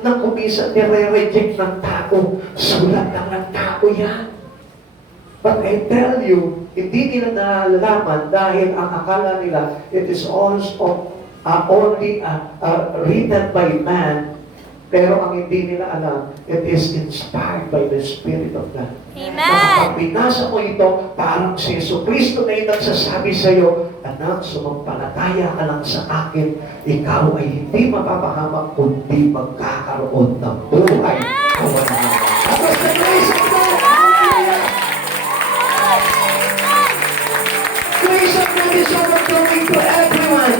na kumisa nire-reject ng tao. Sulat lang ng tao yan. But I tell you, hindi nila nalalaman dahil ang akala nila, it is also only written by man. Pero ang hindi nila alam, it is inspired by the Spirit of God. Amen. Pag binasa mo ito, parang si Jesucristo na yung nagsasabi sa iyo, anak, sumampalataya ka lang sa akin, ikaw ay hindi mapapahamak, kundi magkakaroon ng buhay. Tapos the grace of God! Grace of God is overflowing to everyone.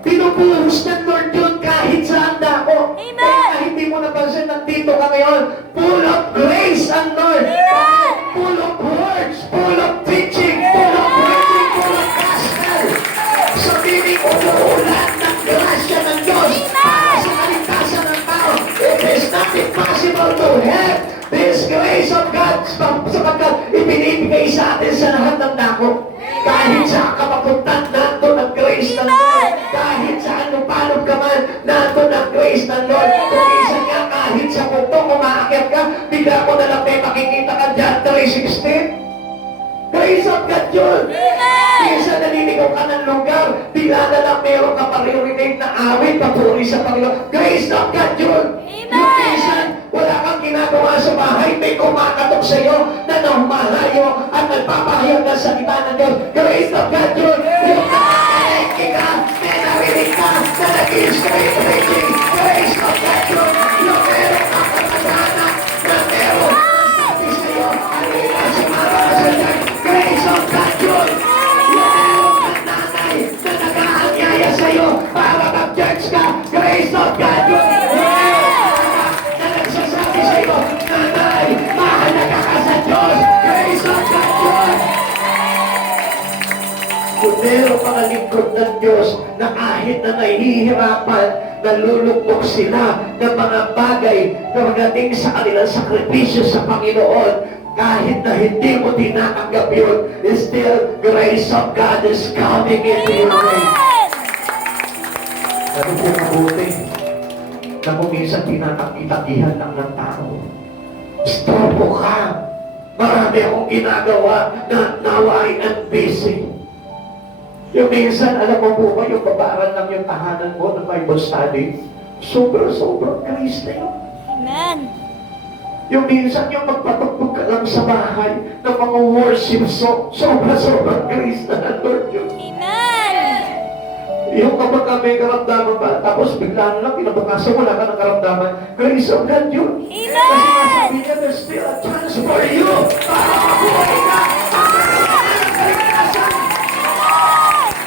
Pinupuhos ng Lord yun kahit saan dako. Amen. Kaya hindi mo napansin, nandito ka ngayon, full of grace ang Lord. Amen. Full of words, full of teaching, full of preaching, full of gospel. Sa piling umuulan ng grasya ng Diyos para sa kaligtasan ng tao. It is not impossible to have this grace of God sapagkat ibinibigay sa atin sa lahat ng dako. Kahit sa kapapuntan, nandun ang grace ng Lord. Kahit saan lupalog ka man, nandun ang grace ng Lord. Kung minsan nga kahit sa punto, kumaakyat ka, bigla ko na lang may makikita ka dyan, 3:16. Grace of God yun. Minsan naliligaw ka ng lugar, bigla na lang meron ka paririnig na awit, papuri sa Panginoon. Grace of God yun. Yung minsan, wala kang ginagawa sa bahay, may kumakatok sa iyo na nahumahayo at nagpapahayag na sa kita ng Diyos. Grace of God yun. Yung nakakaiki ka, may narinig ka, na nag-i-straight preaching. Grace of God yun. Yung meron kang kataganan na meron sabi sa iyo, halika sumama ka sa Diyos. Grace of God yun. Yung meron kang nanay na nag-aanyaya sa iyo para mag-church ka. Grace of God yun. Nanay, mahalaga ka sa Diyos. Grace of God yun. Kung meron mga lingkod ng Diyos na kahit na nahihirapan, nalulugmok sila ng mga bagay na magating sa kanilang sakripisyo sa Panginoon, kahit na hindi mo tinatanggap yun, still, grace of God is coming into your way. Ano po mabuti na kung minsan tinatakihan lang ng tao. Stop ka. Marami akong ginagawa na nawa I'm busy. Yung minsan, alam mo po ba, yung babaaran lang yung tahanan mo ng Bible study, Sobrang grace na yun. Amen. Yung minsan yung magpatugtog ka lang sa bahay ng mga worship song, sobrang grace na ng Lord yun. Amen. Yung kapag may karamdaman ka, tapos bigla na lang, kinabukasan wala ka ng karamdaman, grace of God yun. Amen. Kasi masabi niya, there's still a chance for you para mabuhay ka.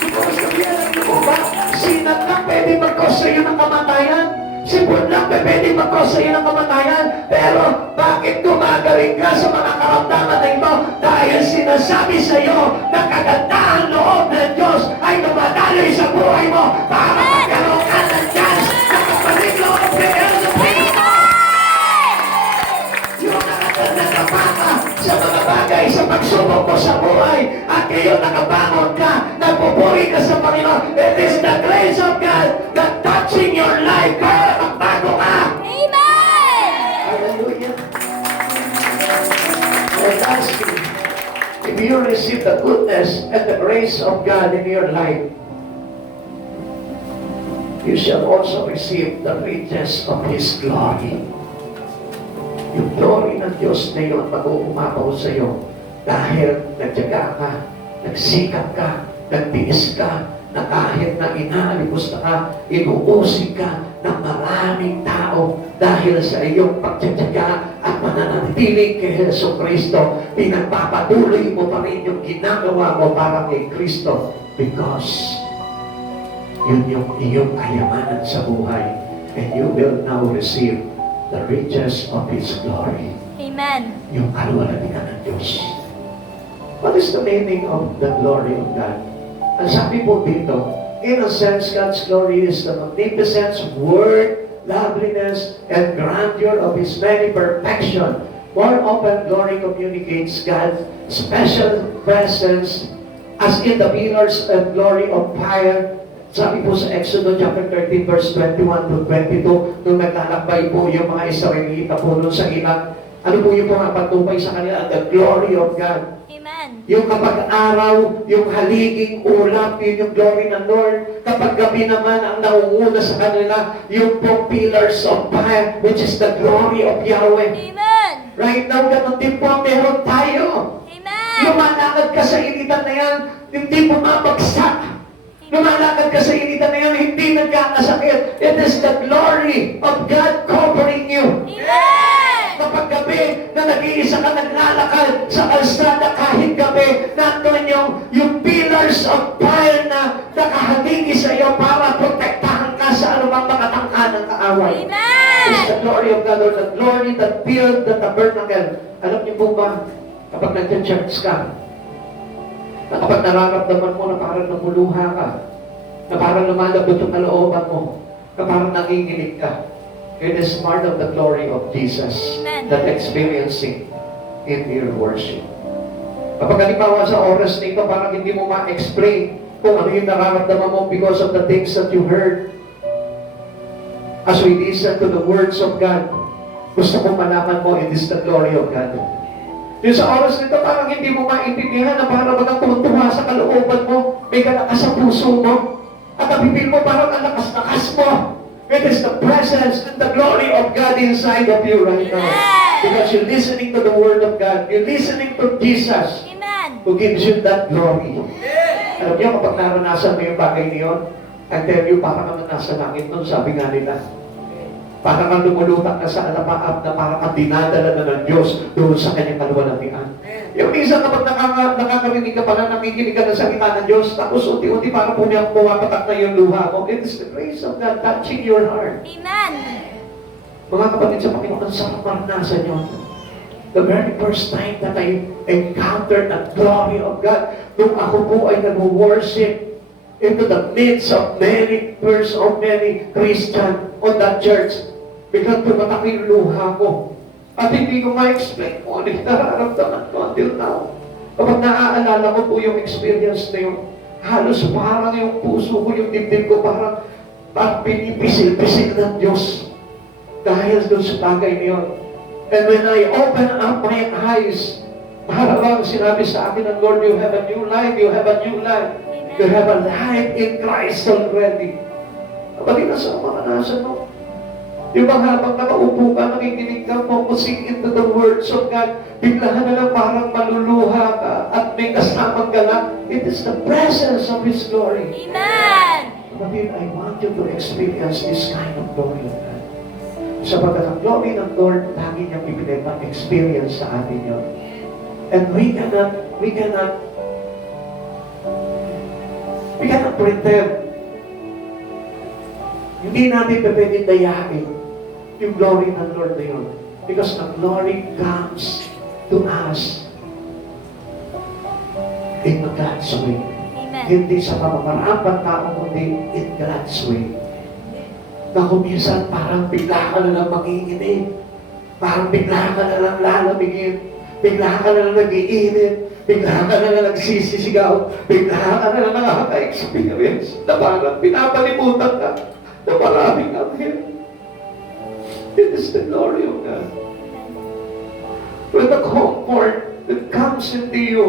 Because sabihan niyo po ba, sinat lang pwede mag-cause sa'yo ng kamatayan. Sipon lang pwede mag-cause sa'yo ng kamatayan. Pero bakit gumagaling ka sa mga karamdaman na ito? Dahil sinasabi sa'yo na kagandahan loob ng Diyos ay dumadaloy sa buhay mo para magkaroon ka ng chance na kapalit loob ng yung nakaganda ka sa mga bagay sa pagsubok mo sa buhay at ngayon nakabangon ka, nagpupuri ka sa Panginoon. It is the grace of God that touching your life para magbago ka. Amen. Hallelujah. And lastly, if you receive the goodness and the grace of God in your life, you shall also receive the riches of His glory. Yung glory ng Diyos na yun mag-uumapaw sa iyo dahil nagtyaga ka, nagsikap ka, nagtiis ka, na kahit na inaalipos na ka, inuusig ka ng maraming tao dahil sa iyong pagtyaga at mananatiling kay Hesus Kristo, pinagpapatuloy mo pa rin yung ginagawa mo para kay Kristo because yun yung iyong kayamanan sa buhay and you will now receive the riches of His glory. Amen. Yung kaluwalhatian ng Diyos. What is the meaning of the glory of God? Ang sabi po dito, in a sense, God's glory is the magnificence, worth, loveliness, and grandeur of His many perfection. More often, glory communicates God's special presence as in the pillars and glory of fire. Sabi po sa Exodus chapter 13 verse 21 to 22, nung naglalakbay po yung mga Israelita po doon sa ilang, ano po yung mga patupay sa kanila? The glory of God. Amen. Yung kapag araw, yung haliging ulap, yun yung glory ng Lord. Kapag gabi naman, ang naunguna sa kanila, yung pong pillars of fire, which is the glory of Yahweh. Amen. Right now, ganun din po ang meron tayo. Amen. Lumalakad ka sa initan na yan, hindi bumabagsak. Lumalakad ka sa initan na yan, hindi nagkakasakit. It is the glory of God covering you. Amen. Kapag gabi na nag-iisa ka naglalakad sa kalsada kahit gabi, nandun yung pillars of fire na nakahaligi sa iyo para protektahan ka sa anumang makatangka ng kaaway. Amen. It's the glory of God or the glory that filled the tabernacle. Alam niyo po ba, kapag nag-church ka, na kapag nararamdaman mo na parang namuluha ka, na parang lumalabot yung kalooban mo, na parang nanginginig ka, it is part of the glory of Jesus Amen. that experiencing in your worship. Kapag halimbawa sa oras na ito, parang hindi mo ma-explain kung ano yung nararamdaman mo because of the things that you heard. As we listen to the words of God, gusto kong malaman mo, it is the glory of God. Yung sa oras nito, parang hindi mo maintindihan na parang bagang tuwa sa kalooban mo, may kalakas sa puso mo, at napipil mo parang ang lakas-lakas mo. It is the presence and the glory of God inside of you right now. Because you're listening to the Word of God. You're listening to Jesus Amen. who gives you that glory. Alam niyo, kapag naranasan mo yung bagay niyon, I tell you, parang naman nasa langit nun, sabi nga nila. Parang kang lumulutak na sa alapaap na parang kang dinadala na ng Diyos doon sa kanyang kaluwalhatian. Yung minsan kapag nakakarinig ka pala, nakikinig ka na sa salita ng Diyos, tapos unti-unti parang pumapatak na yung luha mo. It is the grace of God touching your heart. Amen. Mga kapatid sa Panginoon, ang sarap maranasan yun. The very first time that I encountered the glory of God, nung ako po ay nag-worship into the midst of many Christian on that church, biglang tumatak yung luha ko. At hindi ko ma-explain kung ano yung nararamdaman ko until now. Kapag naaalala ko po yung experience na yun, halos parang yung puso ko, yung dibdib ko, parang pinipisil-pisil ng Diyos. Dahil doon sa bagay na yun. And when I open up my eyes, parang sinabi sa akin ng Lord, you have a new life, you have a new life. You have a life in Christ already. Kapag nasa maranasan mo, Yung mga habang nakaupo ka, nakikinig ka, focusing into the words of God, biglahan na lang parang maluluha ka at may kasamang galak. It is the presence of His glory. Amen. Kapatid, I want you to experience this kind of glory of God. Sapagkat ang glory ng Lord, lagi niyang ipinag-experience sa atin yun. And we cannot pretend. Hindi natin pwedeng dayain yung glory ng Lord na yun. Because the glory comes to us in God's way. Amen. Hindi sa pamamaraan ng tao, kundi in God's way. Na kung minsan parang bigla ka na lang manginginig. Parang bigla ka na lang lalamigin. Bigla ka na lang nag-iinit. Bigla ka na lang nagsisisigaw. Bigla ka na lang nakaka-experience na parang pinapalimutan ka na maraming anghel. It is the glory of God. When the comfort that comes into you,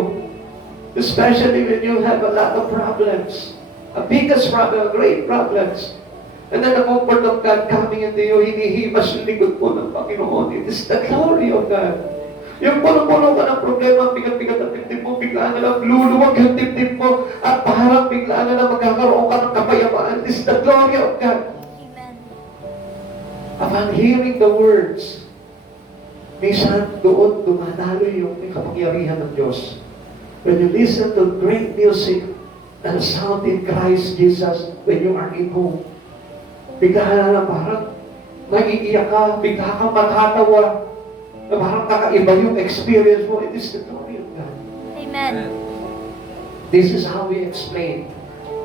especially when you have a lot of problems, a biggest problem, great problems, and then the comfort of God coming into you, hinihimas yung likod mo ng Panginoon. It is the glory of God. Yung puno-puno ka ng problema, bigat-bigat ang dibdib mo, bigla na lang luluwag yung dibdib mo, at parang bigla na lang magkakaroon ka ng kapayapaan. It is the glory of God. Amen. Upon hearing the words, minsan doon dumadalo yung kapangyarihan ng Diyos. When you listen to great music and sound in Christ Jesus when you are in home, bigla na lang parang nag-iiyak ka, bigla kang matatawa, na parang kakaiba yung experience mo. It is the glory of God. Amen. This is how we explain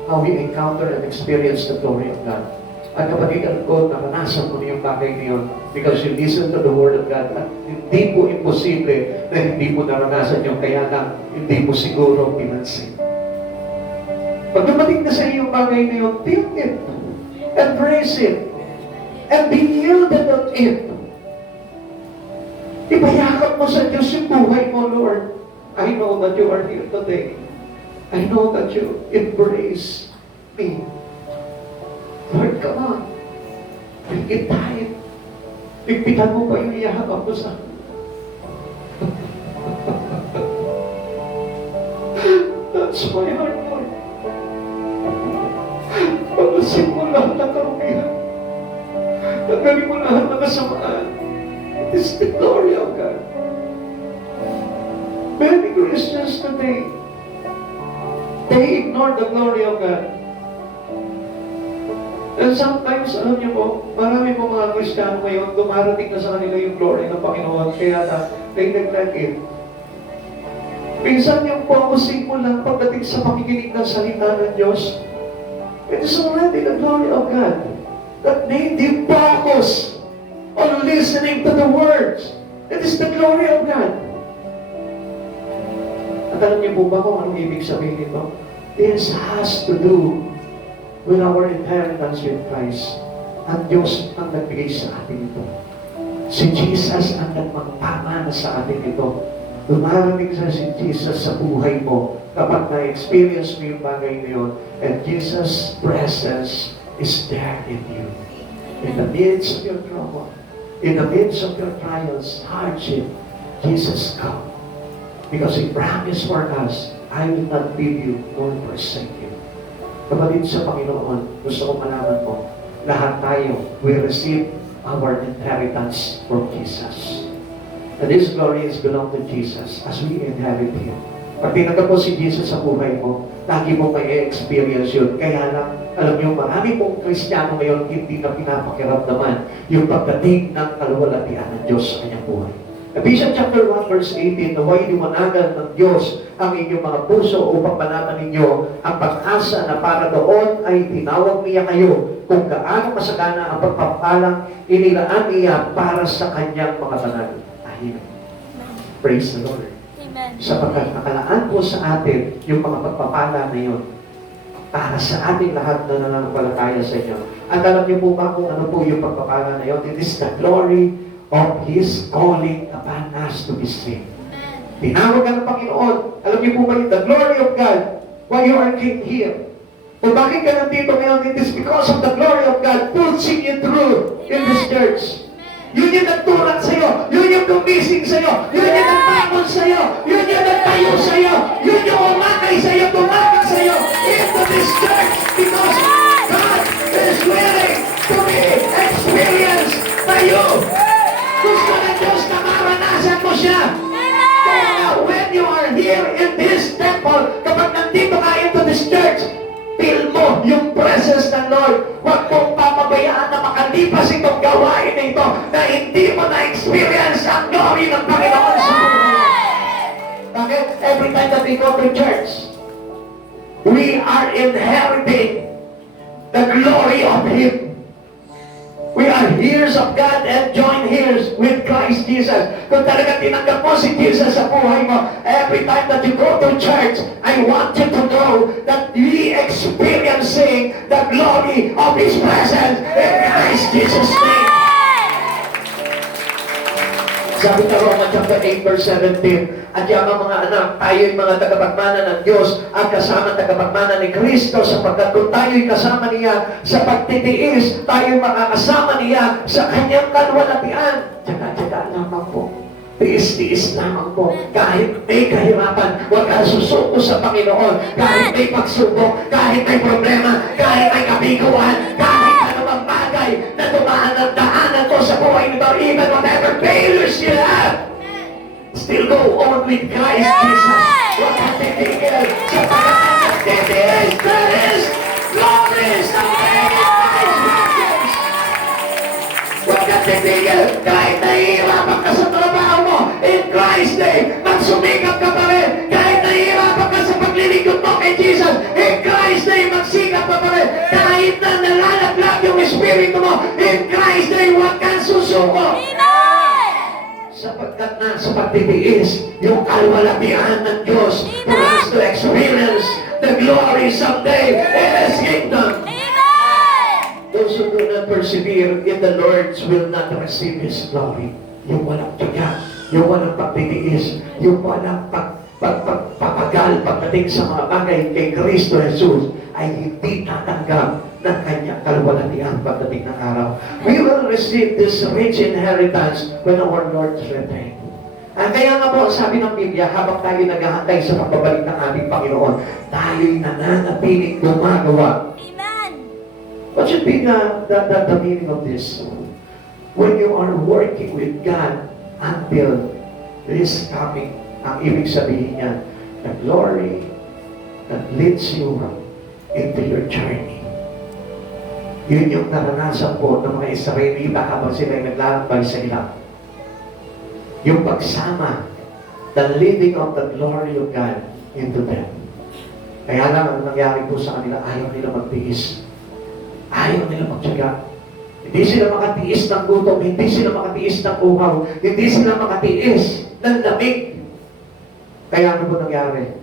how we encounter and experience the glory of God. At kapatid ko, naranasan mo na yung bagay na yun because you listen to the Word of God at hindi po imposible na hindi mo naranasan yung kaya lang hindi mo siguro pinansin. Pag dumating na sa iyo yung bagay na yun, feel it, embrace it, and be yielded on it. Ipayakap mo sa Diyos yung buhay mo, Lord. I know that you are here today. I know that you embrace me. Lord, come on. Bring it time. Pigpitan mo pa yung iyahakap mo sa akin. That's my heart, Lord. Paglasin mo lahat ng karumihan. Tanggalin mo lahat ng kasamaan. It is the glory of God. Many Christians today, they ignore the glory of God. And sometimes, alam niyo po, marami po mga Kristiyano ngayon, dumarating na sa kanila yung glory ng Panginoon, kaya they neglect it. Minsan yung focusing mo lang pagdating sa pakikinig ng salita ng Diyos, it is already the glory of God that made you focus on listening to the words. It is the glory of God. At alam niyo po ba kung anong ibig sabihin nito? This has to do with our inheritance with Christ. Ang Diyos ang nagbigay sa atin ito. Si Jesus ang nagpapamana sa atin ito. Dumarating sa si Jesus sa buhay mo kapag na-experience mo yung bagay na yun, and Jesus' presence is there in you. In the midst of your trouble, in the midst of your trials, hardship, Jesus come. Because He promised for us, I will not leave you nor forsake you. Kapatid sa Panginoon, gusto kong malaman mo, lahat tayo will receive our inheritance from Jesus. And this glory is belong to Jesus as we inherit Him. Pag tinanggap mo si Jesus sa buhay mo, lagi mo may experience yun. Kaya lang, alam niyo, marami pong Kristiyano ngayon hindi na pinapakiramdaman yung pagdating ng kaluwalhatian ng Diyos sa kanyang buhay. Ephesians chapter 1 verse 18, naway liwanagan ng Diyos ang inyong mga puso upang malaman ninyo ang pag-asa na para doon ay tinawag niya kayo kung gaano masagana ang pagpapalang inilaan niya para sa kanyang mga banal. Amen. Praise the Lord. Amen. Sapagkat nakalaan po sa atin yung mga pagpapala na yun para sa ating lahat na nananampalataya sa inyo. At alam niyo po ba kung ano po yung pagpapala na yun? It is the glory of His calling upon us to be saved. Tinawag ka ng Panginoon. Alam niyo po ba yung the glory of God while you are king here? Kung bakit ka nandito ngayon, it is because of the glory of God pulsing you through in this church. Yun yung nagtulak sa'yo. Yun yung gumising sa'yo. Yun yung nagbangon sa'yo. Yun yung nagtayo sa'yo. Yun yung umakay sa'yo, tumagak sa'yo into this church because God is willing to be experienced by you. Gusto ng Diyos na maranasan mo siya. Kaya when you are here in this temple, kapag nandito ka into this church, feel mo yung presence ng Lord. Huwag mong papabayaan na makalipas itong gawain na ito na hindi mo na-experience ang glory ng Panginoon sa buhay. Bakit? Every time that we go to church, we are inheriting the glory of Him. We are heirs of God and joint heirs with Christ Jesus. Kung talaga tinanggap mo si Jesus sa buhay mo, every time that you go to church, I want you to know that we experiencing the glory of His presence in Christ Jesus' name. Sabi sa Roma chapter 8 verse 17, at yung mga anak, tayo'y mga tagapagmana ng Diyos at kasama tagapagmana ni Kristo sapagkat kung tayo'y kasama niya sa pagtitiis, tayo'y makakasama niya sa kanyang kalwalatian. Tsaga-tsaga lamang po. Tiis-tiis lamang po. Kahit may kahirapan, huwag kang susuko sa Panginoon. Kahit may pagsubok, kahit may problema, kahit may kabiguan, kahit anumang bagay na daanan ko sa buhay nito, even whatever failures you have, still go on with Christ Jesus. Huwag kang titigil sa pagkakatitis. There is glory sa Christ. Huwag kang titigil kahit nahihirapan ka sa trabaho mo. In Christ's name, magsumikap ka pa rin. Kahit nahihirapan ka sa paglilingkod mo kay Jesus, in Christ's name, magsikap ka pa rin. Kahit na nalalaglag yung espiritu mo, in Christ's name, huwag kang susuko. Sapagkat na sa pagtitiis, yung kalwalatian ng Diyos for us to experience the glory someday in His kingdom. Those who do not persevere in the Lord's will not receive His glory. Yung walang tiyaga, yung walang pagtitiis, yung walang pagpapagal pagdating sa mga bagay kay Kristo Jesus ay hindi tatanggap ng kanyang kalwalatian pagdating ng araw. We will receive this rich inheritance when our Lord returns. Kaya nga po, sabi ng Biblia, habang tayo naghahantay sa pagbabalik ng ating Panginoon, tayo'y nananatiling gumagawa. Amen. What should be the meaning of this? When you are working with God until His coming, ang ibig sabihin niya, the glory that leads you into your journey. Yun yung naranasan po ng mga Israelita habang sila'y naglalakbay sa ilang. Yung pagsama, the leading of the glory of God into them. Kaya lang, ang nangyari po sa kanila, ayaw nila magtiis. Ayaw nila magtiyaga. Hindi sila makatiis ng gutom, hindi sila makatiis ng uhaw, hindi sila makatiis ng lamig. Kaya ano po nangyari?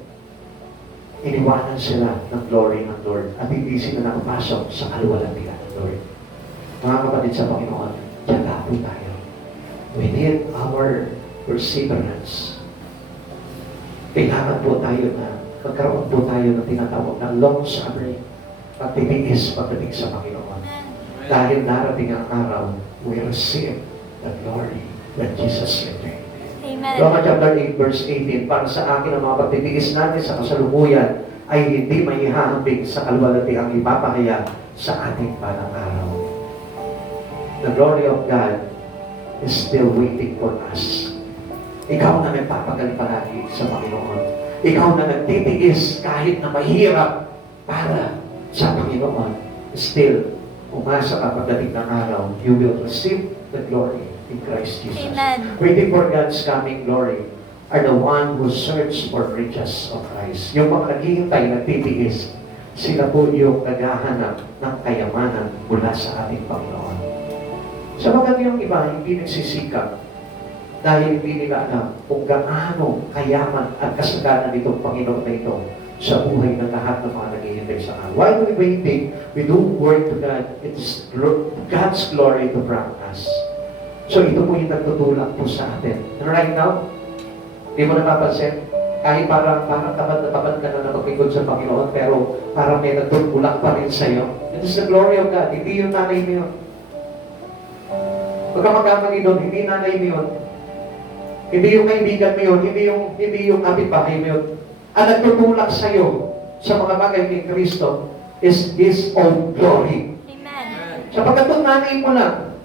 Iniwanan sila ng glory ng Lord at hindi sila nakapasok sa kalwalatian ng Lord. Mga kapatid sa Panginoon, tiyaga po tayo. We need our perseverance. Kailangan po tayo na magkaroon po tayo ng tinatawag na long suffering, pagtitiis pagdating sa Panginoon. Dahil darating ang araw, we receive the glory when Jesus returns. Amen. Roma chapter 8 verse 18, para sa akin ang mga pagtitiis natin sa kasalukuyan ay hindi maihahambing sa kalwalatiang ipapahayag sa ating panang araw. The glory of God is still waiting for us. Ikaw na nagpapagal palagi sa Panginoon. Ikaw na nagtitiis kahit na mahirap para sa Panginoon. Still, umasa ka pagdating ng araw, you will receive the glory in Christ Jesus. Amen. Waiting for God's coming glory are the one who search for riches of Christ. Yung mga naghihintay, nagtitiis, sila po yung naghahanap ng kayamanan mula sa ating Panginoon. Sa mga yung iba, hindi nagsisikap dahil hindi nila alam kung gaano kayaman at kasaganan nitong Panginoon na ito sa buhay ng lahat ng mga naghihintay sa akin. While we waiting, we do work to God. It's God's glory to bring us. So ito po yung nagtutulak po sa atin. And right now, di mo napapansin, Kahit parang tamad ka na maglingkod sa Panginoon, pero parang may nagtutulak pa rin sa'yo. It is the glory of God. Hindi yung nanay mo yun. Huwag ka magkamali doon, hindi nanay mo yun. Hindi yung kaibigan mo yun, hindi yung kapitbahay mo yun. Ang nagtutulak sa'yo sa mga bagay ni Kristo is His own glory. Amen. Sapagkat yung nanay mo lang,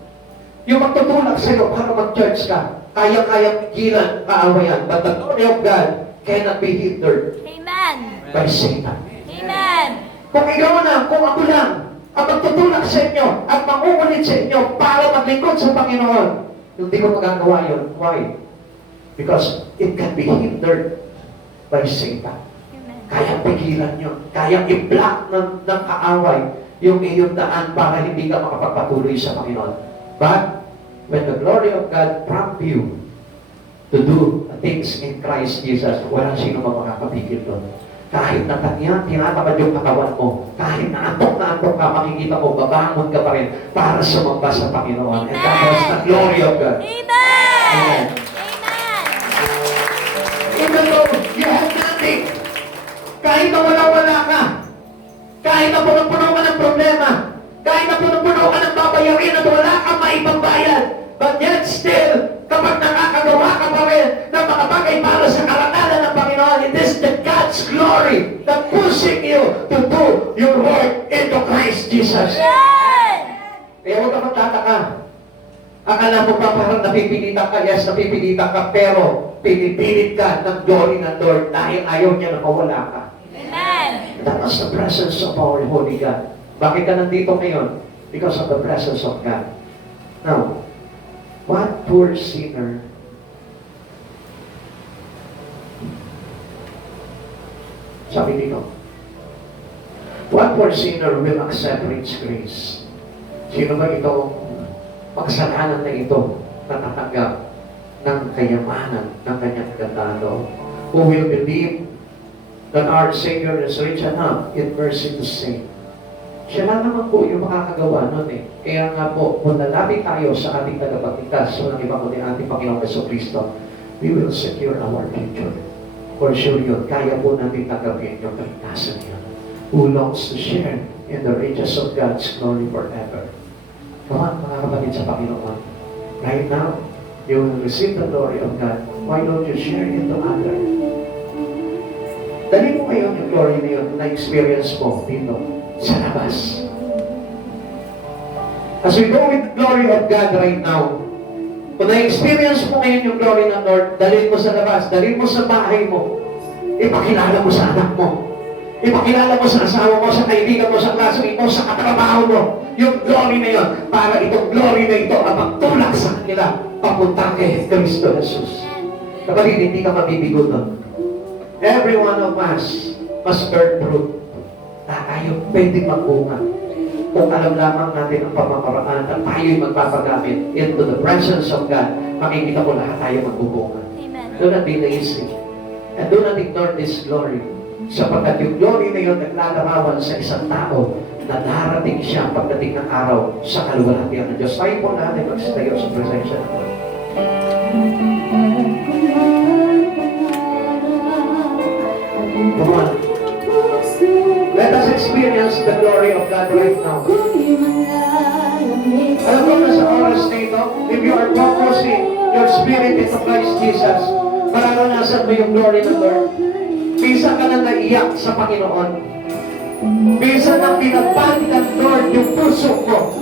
yung magtutulak sa'yo para mag-church ka, kaya-kaya pigilan, kaawayan. But the glory of God cannot be hindered Amen. by Satan. Amen. Kung ikaw na, kung ako lang, ang magtutulak sa inyo, at mangungulit sa inyo para maglingkod sa Panginoon, hindi ko magagawa yun. Why? Because it can be hindered by Satan. Amen. Kaya pigilan yun. Kaya i-block ng kaaway yung iyong daan para hindi ka makapagpatuloy sa Panginoon. But, when the glory of God prompt you to do things in Christ Jesus, walang sino pa makakapigil doon. Kahit na tinatamad yung katawan mo, kahit na antok ka, makikita mo, babangon ka pa rin para sumamba sa Panginoon. And that was the glory of God. Amen. Amen. Amen. Even though you have nothing, kahit na wala-wala ka, kahit na puno-puno ka ng problema, kahit na puno-puno ka ng babayarin at wala kang maipambayad, but yet still, kapag nakakagawa ka pa rin ng mga bagay para sa karangalan ng Panginoon, it is the God's glory that pushing you to do your work into Christ Jesus. Kaya huwag ka magtataka. Akala mo ba parang napipilitan ka? Yes, napipilitan ka, pero pinipilit ka ng glory ng Lord dahil ayaw niya na mawala ka. Amen. That was the presence of our Holy God. Bakit ka nandito ngayon? Because of the presence of God. Now, what poor sinner sabi dito, what poor sinner will accept rich grace? Sino ba ito magsalanan na ito na tatanggap ng kayamanan ng kanyang gandado? Who will believe that our Savior is rich enough in mercy to save? Siya lang naman po yung makakagawa nun eh. Kaya nga po, kung lalapit tayo sa ating tagapagligtas, walang iba kundi ating Panginoong Jesucristo, we will secure our future. For sure yun, kaya po natin tanggapin yung kaligtasan yun. Who longs to share in the riches of God's glory forever. Come on, mga kapatid sa Panginoon. Right now, you will receive the glory of God. Why don't you share it to others? Dali mo ngayon yung glory na yun, na-experience mo dito sa labas. As we go with the glory of God right now, kung na-experience mo ngayon yung glory ng Lord, dalhin mo sa labas, dalhin mo sa bahay mo, ipakilala mo sa anak mo, ipakilala mo sa asawa mo, sa kaibigan mo, sa classmate mo, sa katrabaho mo, yung glory na yun, para itong glory na ito ang magtulak sa kanila papunta kay Kristo Jesus. Kapatid, hindi ka mabibigo doon. Every one of us must bear fruit. Tayo pwede magbunga. Kung alam lamang natin ang pamamaraan at tayo'y magpapagamit into the presence of God, makikita ko lahat tayo magbubunga. Amen. Do not be lazy. And do not ignore this glory. Sapagkat yung glory na yun naglalarawan sa isang tao na darating siya pagdating ng araw sa kaluwalhatian ng Diyos. Tayo po natin magsitayo sa presensya ng Lord. Come on. Let us experience the glory of God right now. Alam mo na sa oras na ito, if you are focusing your spirit into Christ Jesus, mararanasan mo yung glory ng Lord. Minsan ka na naiyak sa Panginoon. Minsan nang binagbati ng Lord yung puso mo.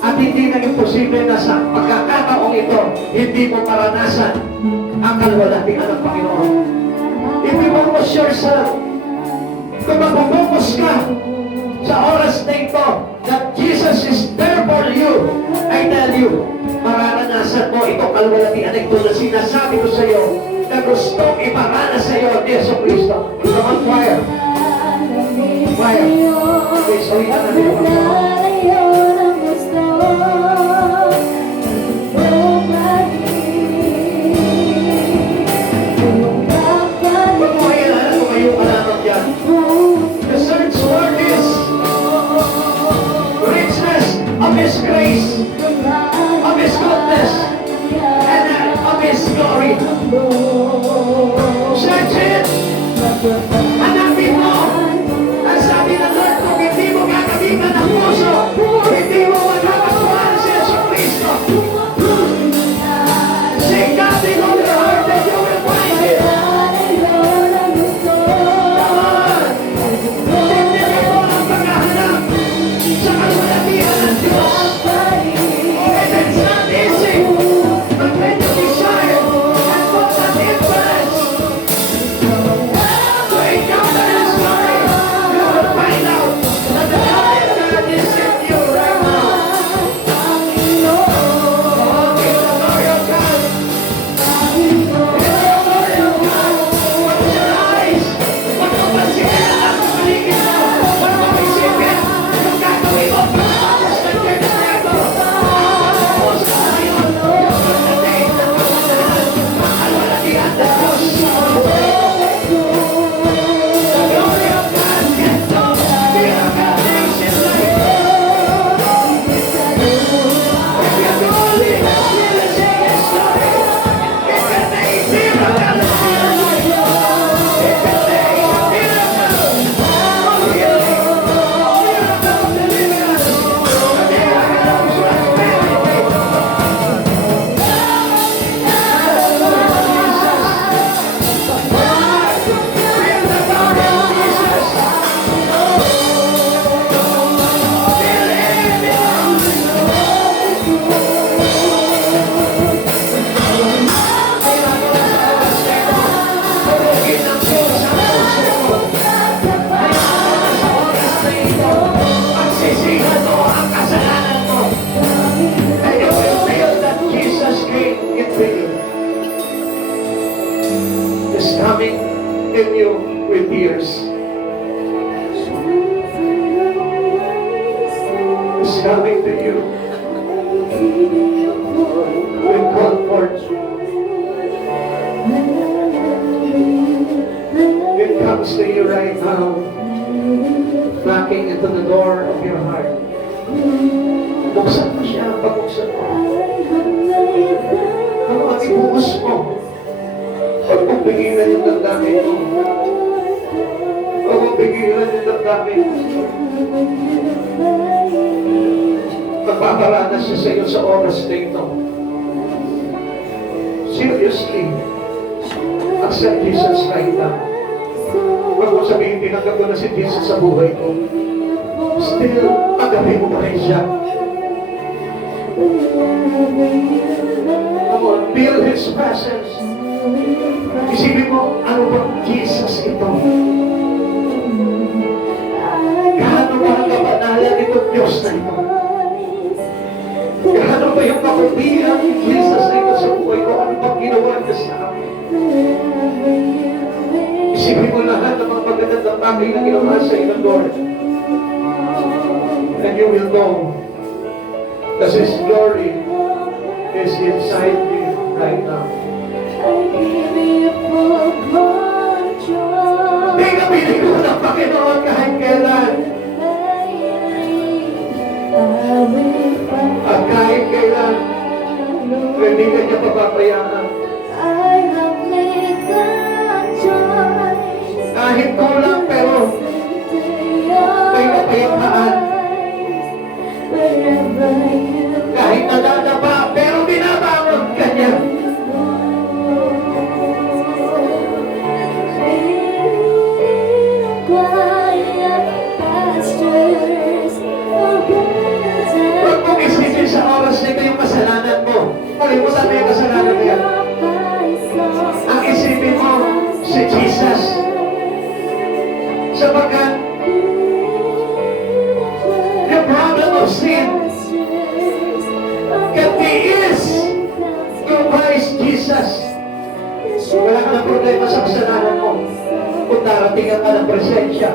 At hindi na imposible na sa pagkakataong ito, hindi mo maranasan ang kalwalhatian ng Panginoon. If you focus yourself, kung mag-focus ka sa oras na ito, that Jesus is there for you, I tell you, mararanasan mo itong kalwalhatian na ito na sinasabi ko sa iyo, na gustong iparana sa iyo ang Jesucristo. Come on, choir. Choir. Please, ulitan natin ang mga. The search for this richness of His grace, of His goodness, and of His glory. Search next to you right now, knocking into the door of your heart. Buksan mo siya, pabuksan mo. Ano ang ibuhos mo? Huwag mong pigilan yung damdamin mo. Huwag mong pigilan yung damdamin mo. Magpaparanas siya sa iyo sa oras na ito. Seriously, accept Jesus right now. Huwag mo sabihin, tinanggap ko na si Jesus sa buhay ko. Still, tagapin mo pa rin siya. Come on, feel His presence. Isipin mo, ano bang Jesus ito? Gaano ba ang kabanalan itong Diyos na ito? Gaano ba yung kaputihan ni Jesus na ito sa buhay ko? Ano bang ginawa niya sa akin? Isipin mo lahat ng mga magandang bagay na ginawa sa iyo ng Lord. And you will know that His glory is inside you right now. Di ka pinigil ng Panginoon kahit kailan. At kahit kailan, hindi ka niya papabayaan. Kahit kulang pero may kapayapaan. Kahit nadadapa pero binabangon ka niya. Huwag mong isipin sa oras na ito yung kasalanan mo. Kalimutan mo yung kasalanan mo yan. Ang isipin mo, si Jesus. Sapagkat the problem of sin can be eased through Christ Jesus. Wala ka ng problema sa kasalanan mo kung darating ka ng presensya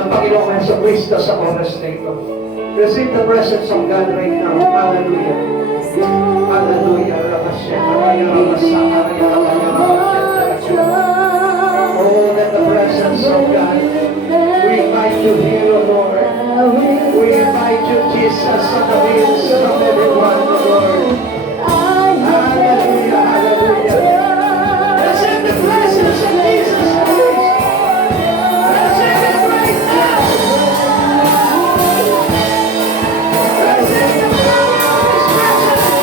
ng Panginoong Jesucristo sa oras na ito. Receive the presence of God right now. Hallelujah. Hallelujah. Oh, let the presence of God. We invite you here, O Lord. We invite you, Jesus, on the midst of everyone, O Lord. Hallelujah. Hallelujah. Receive the presence of Jesus Christ. Receive it right now. Receive the power of His presence.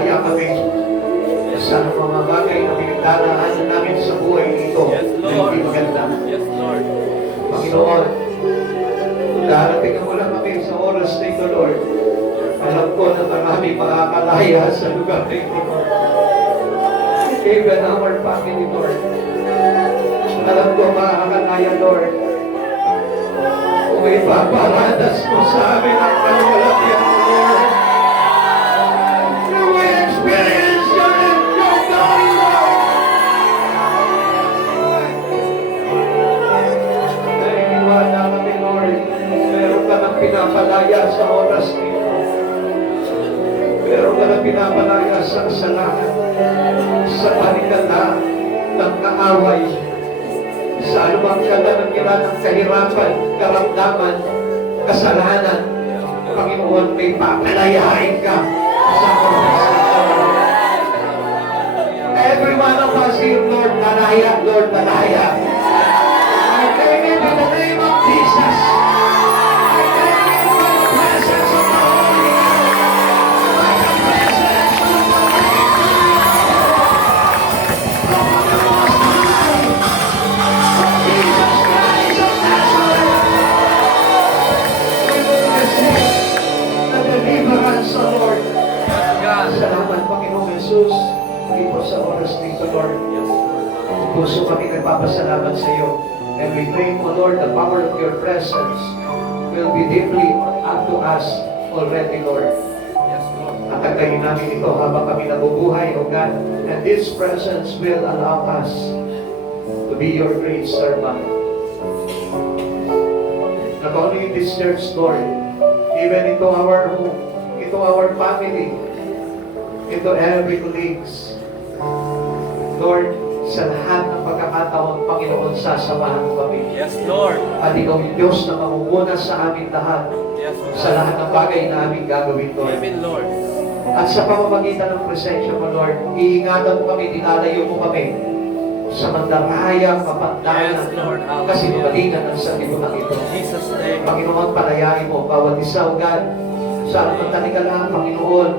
malaya kami sa mga bagay na pinagdaraanan namin sa buhay nito na hindi maganda. Yes, Lord. Panginoon, darating mo lang kami sa oras na ito, Lord. Alam ko na marami makakalaya sa lugar na ito, Lord. Even our family, Lord. Alam ko makakalaya, Lord. Kung may paparadas mo sa amin ang kalawalatian mo, Lord. You will experience your glory, Lord. Naniniwala kami, Lord. Meron ka ng pinapalaya sa oras nito. Meron ka ng pinapalaya sa kasalanan, sa panikala ng kaaway, sa anumang kalangiran ng kahirapan, karamdaman, kasalanan. Panginoon, may papalayain ka sa oras nito. Every one of us here, Lord, malaya, Lord, malaya. I claim it in the name of Jesus. I claim it by the presence of the Holy Ghost. By the presence of the Holy Ghost. Of the Most High. Of Jesus Christ of Nazareth. We will receive the deliverance, O Lord. Salamat, Panginoong Jesus. Muli po sa oras nito, Lord. Puso kami nagpapasalamat sa iyo. And we pray, O Lord, the power of your presence will be deeply unto us already, Lord. At tagayin namin ito habang kami nabubuhay, O God. And this presence will allow us to be your great servant. Not only in this church, Lord, even into our home, into our family, into every colleagues. Lord, sa lahat ng pagkakataon, Panginoon, sasamahan mo kami. Yes, Lord. At ikaw yung Diyos na mamumuna sa amin lahat, Yes, sa lahat ng bagay na aming gagawin, Lord. Amen, Lord. At sa pamamagitan ng presensya mo, Lord, iingatan mo kami, dinalayo mo kami sa mandarayang, mapandanan, Yes, Lord. kasinungalingan ng sanlibutan ito. In Jesus' name. Panginoon, palayain mo bawat isa, O God, sa anumang talikala, Panginoon,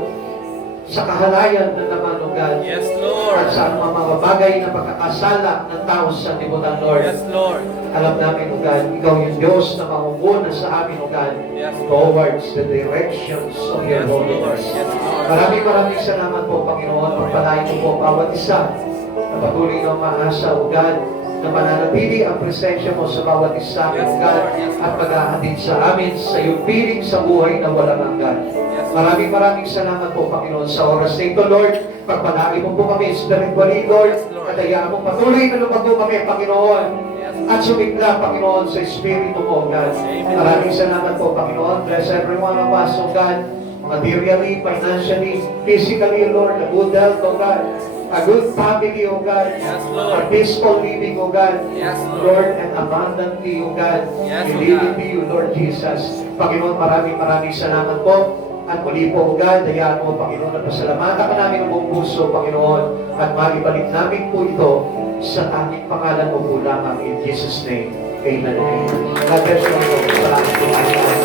sa kahalayan na naman, O God, Yes, Lord. at sa anumang mga bagay na pagkakasala ng tao sa libutan, Lord. Yes, Lord. Alam namin, O God, ikaw yung Diyos na mamumuna sa amin, O God, Yes, towards the directions of your Yes, Lord. holiness. Yes, Lord. Maraming salamat po, Panginoon. Pagpalain mo po bawat isa na patuloy na umaasa, O God, na mananatili ang presensya mo sa bawat isa, O God, at maghahatid sa amin sa iyong piling sa buhay na walang hanggan. Maraming salamat po, Panginoon, sa oras na ito, Lord. Pagpalain mo po kami spiritually, Lord, at hayaan mo patuloy na lumago kami, Panginoon, at sumigla, Panginoon, sa Espiritu mo, God. Maraming salamat po, Panginoon. Bless every one of us, O God, materially, financially, physically, Lord, a good health, O God, a good family, O God, Yes, a Lord. peaceful living, O God, Yes, Lord. Lord, and abundantly, O God, Yes, O believing God. to you, Lord Jesus. Panginoon, maraming salamat po. At muli po, O God, hayaan mo, Panginoon, at pasalamatan ka namin ang buong puso, Panginoon, at maibalik namin po ito sa tanging pangalan mo po lamang in Jesus' name. Amen. God bless you. Salamat po.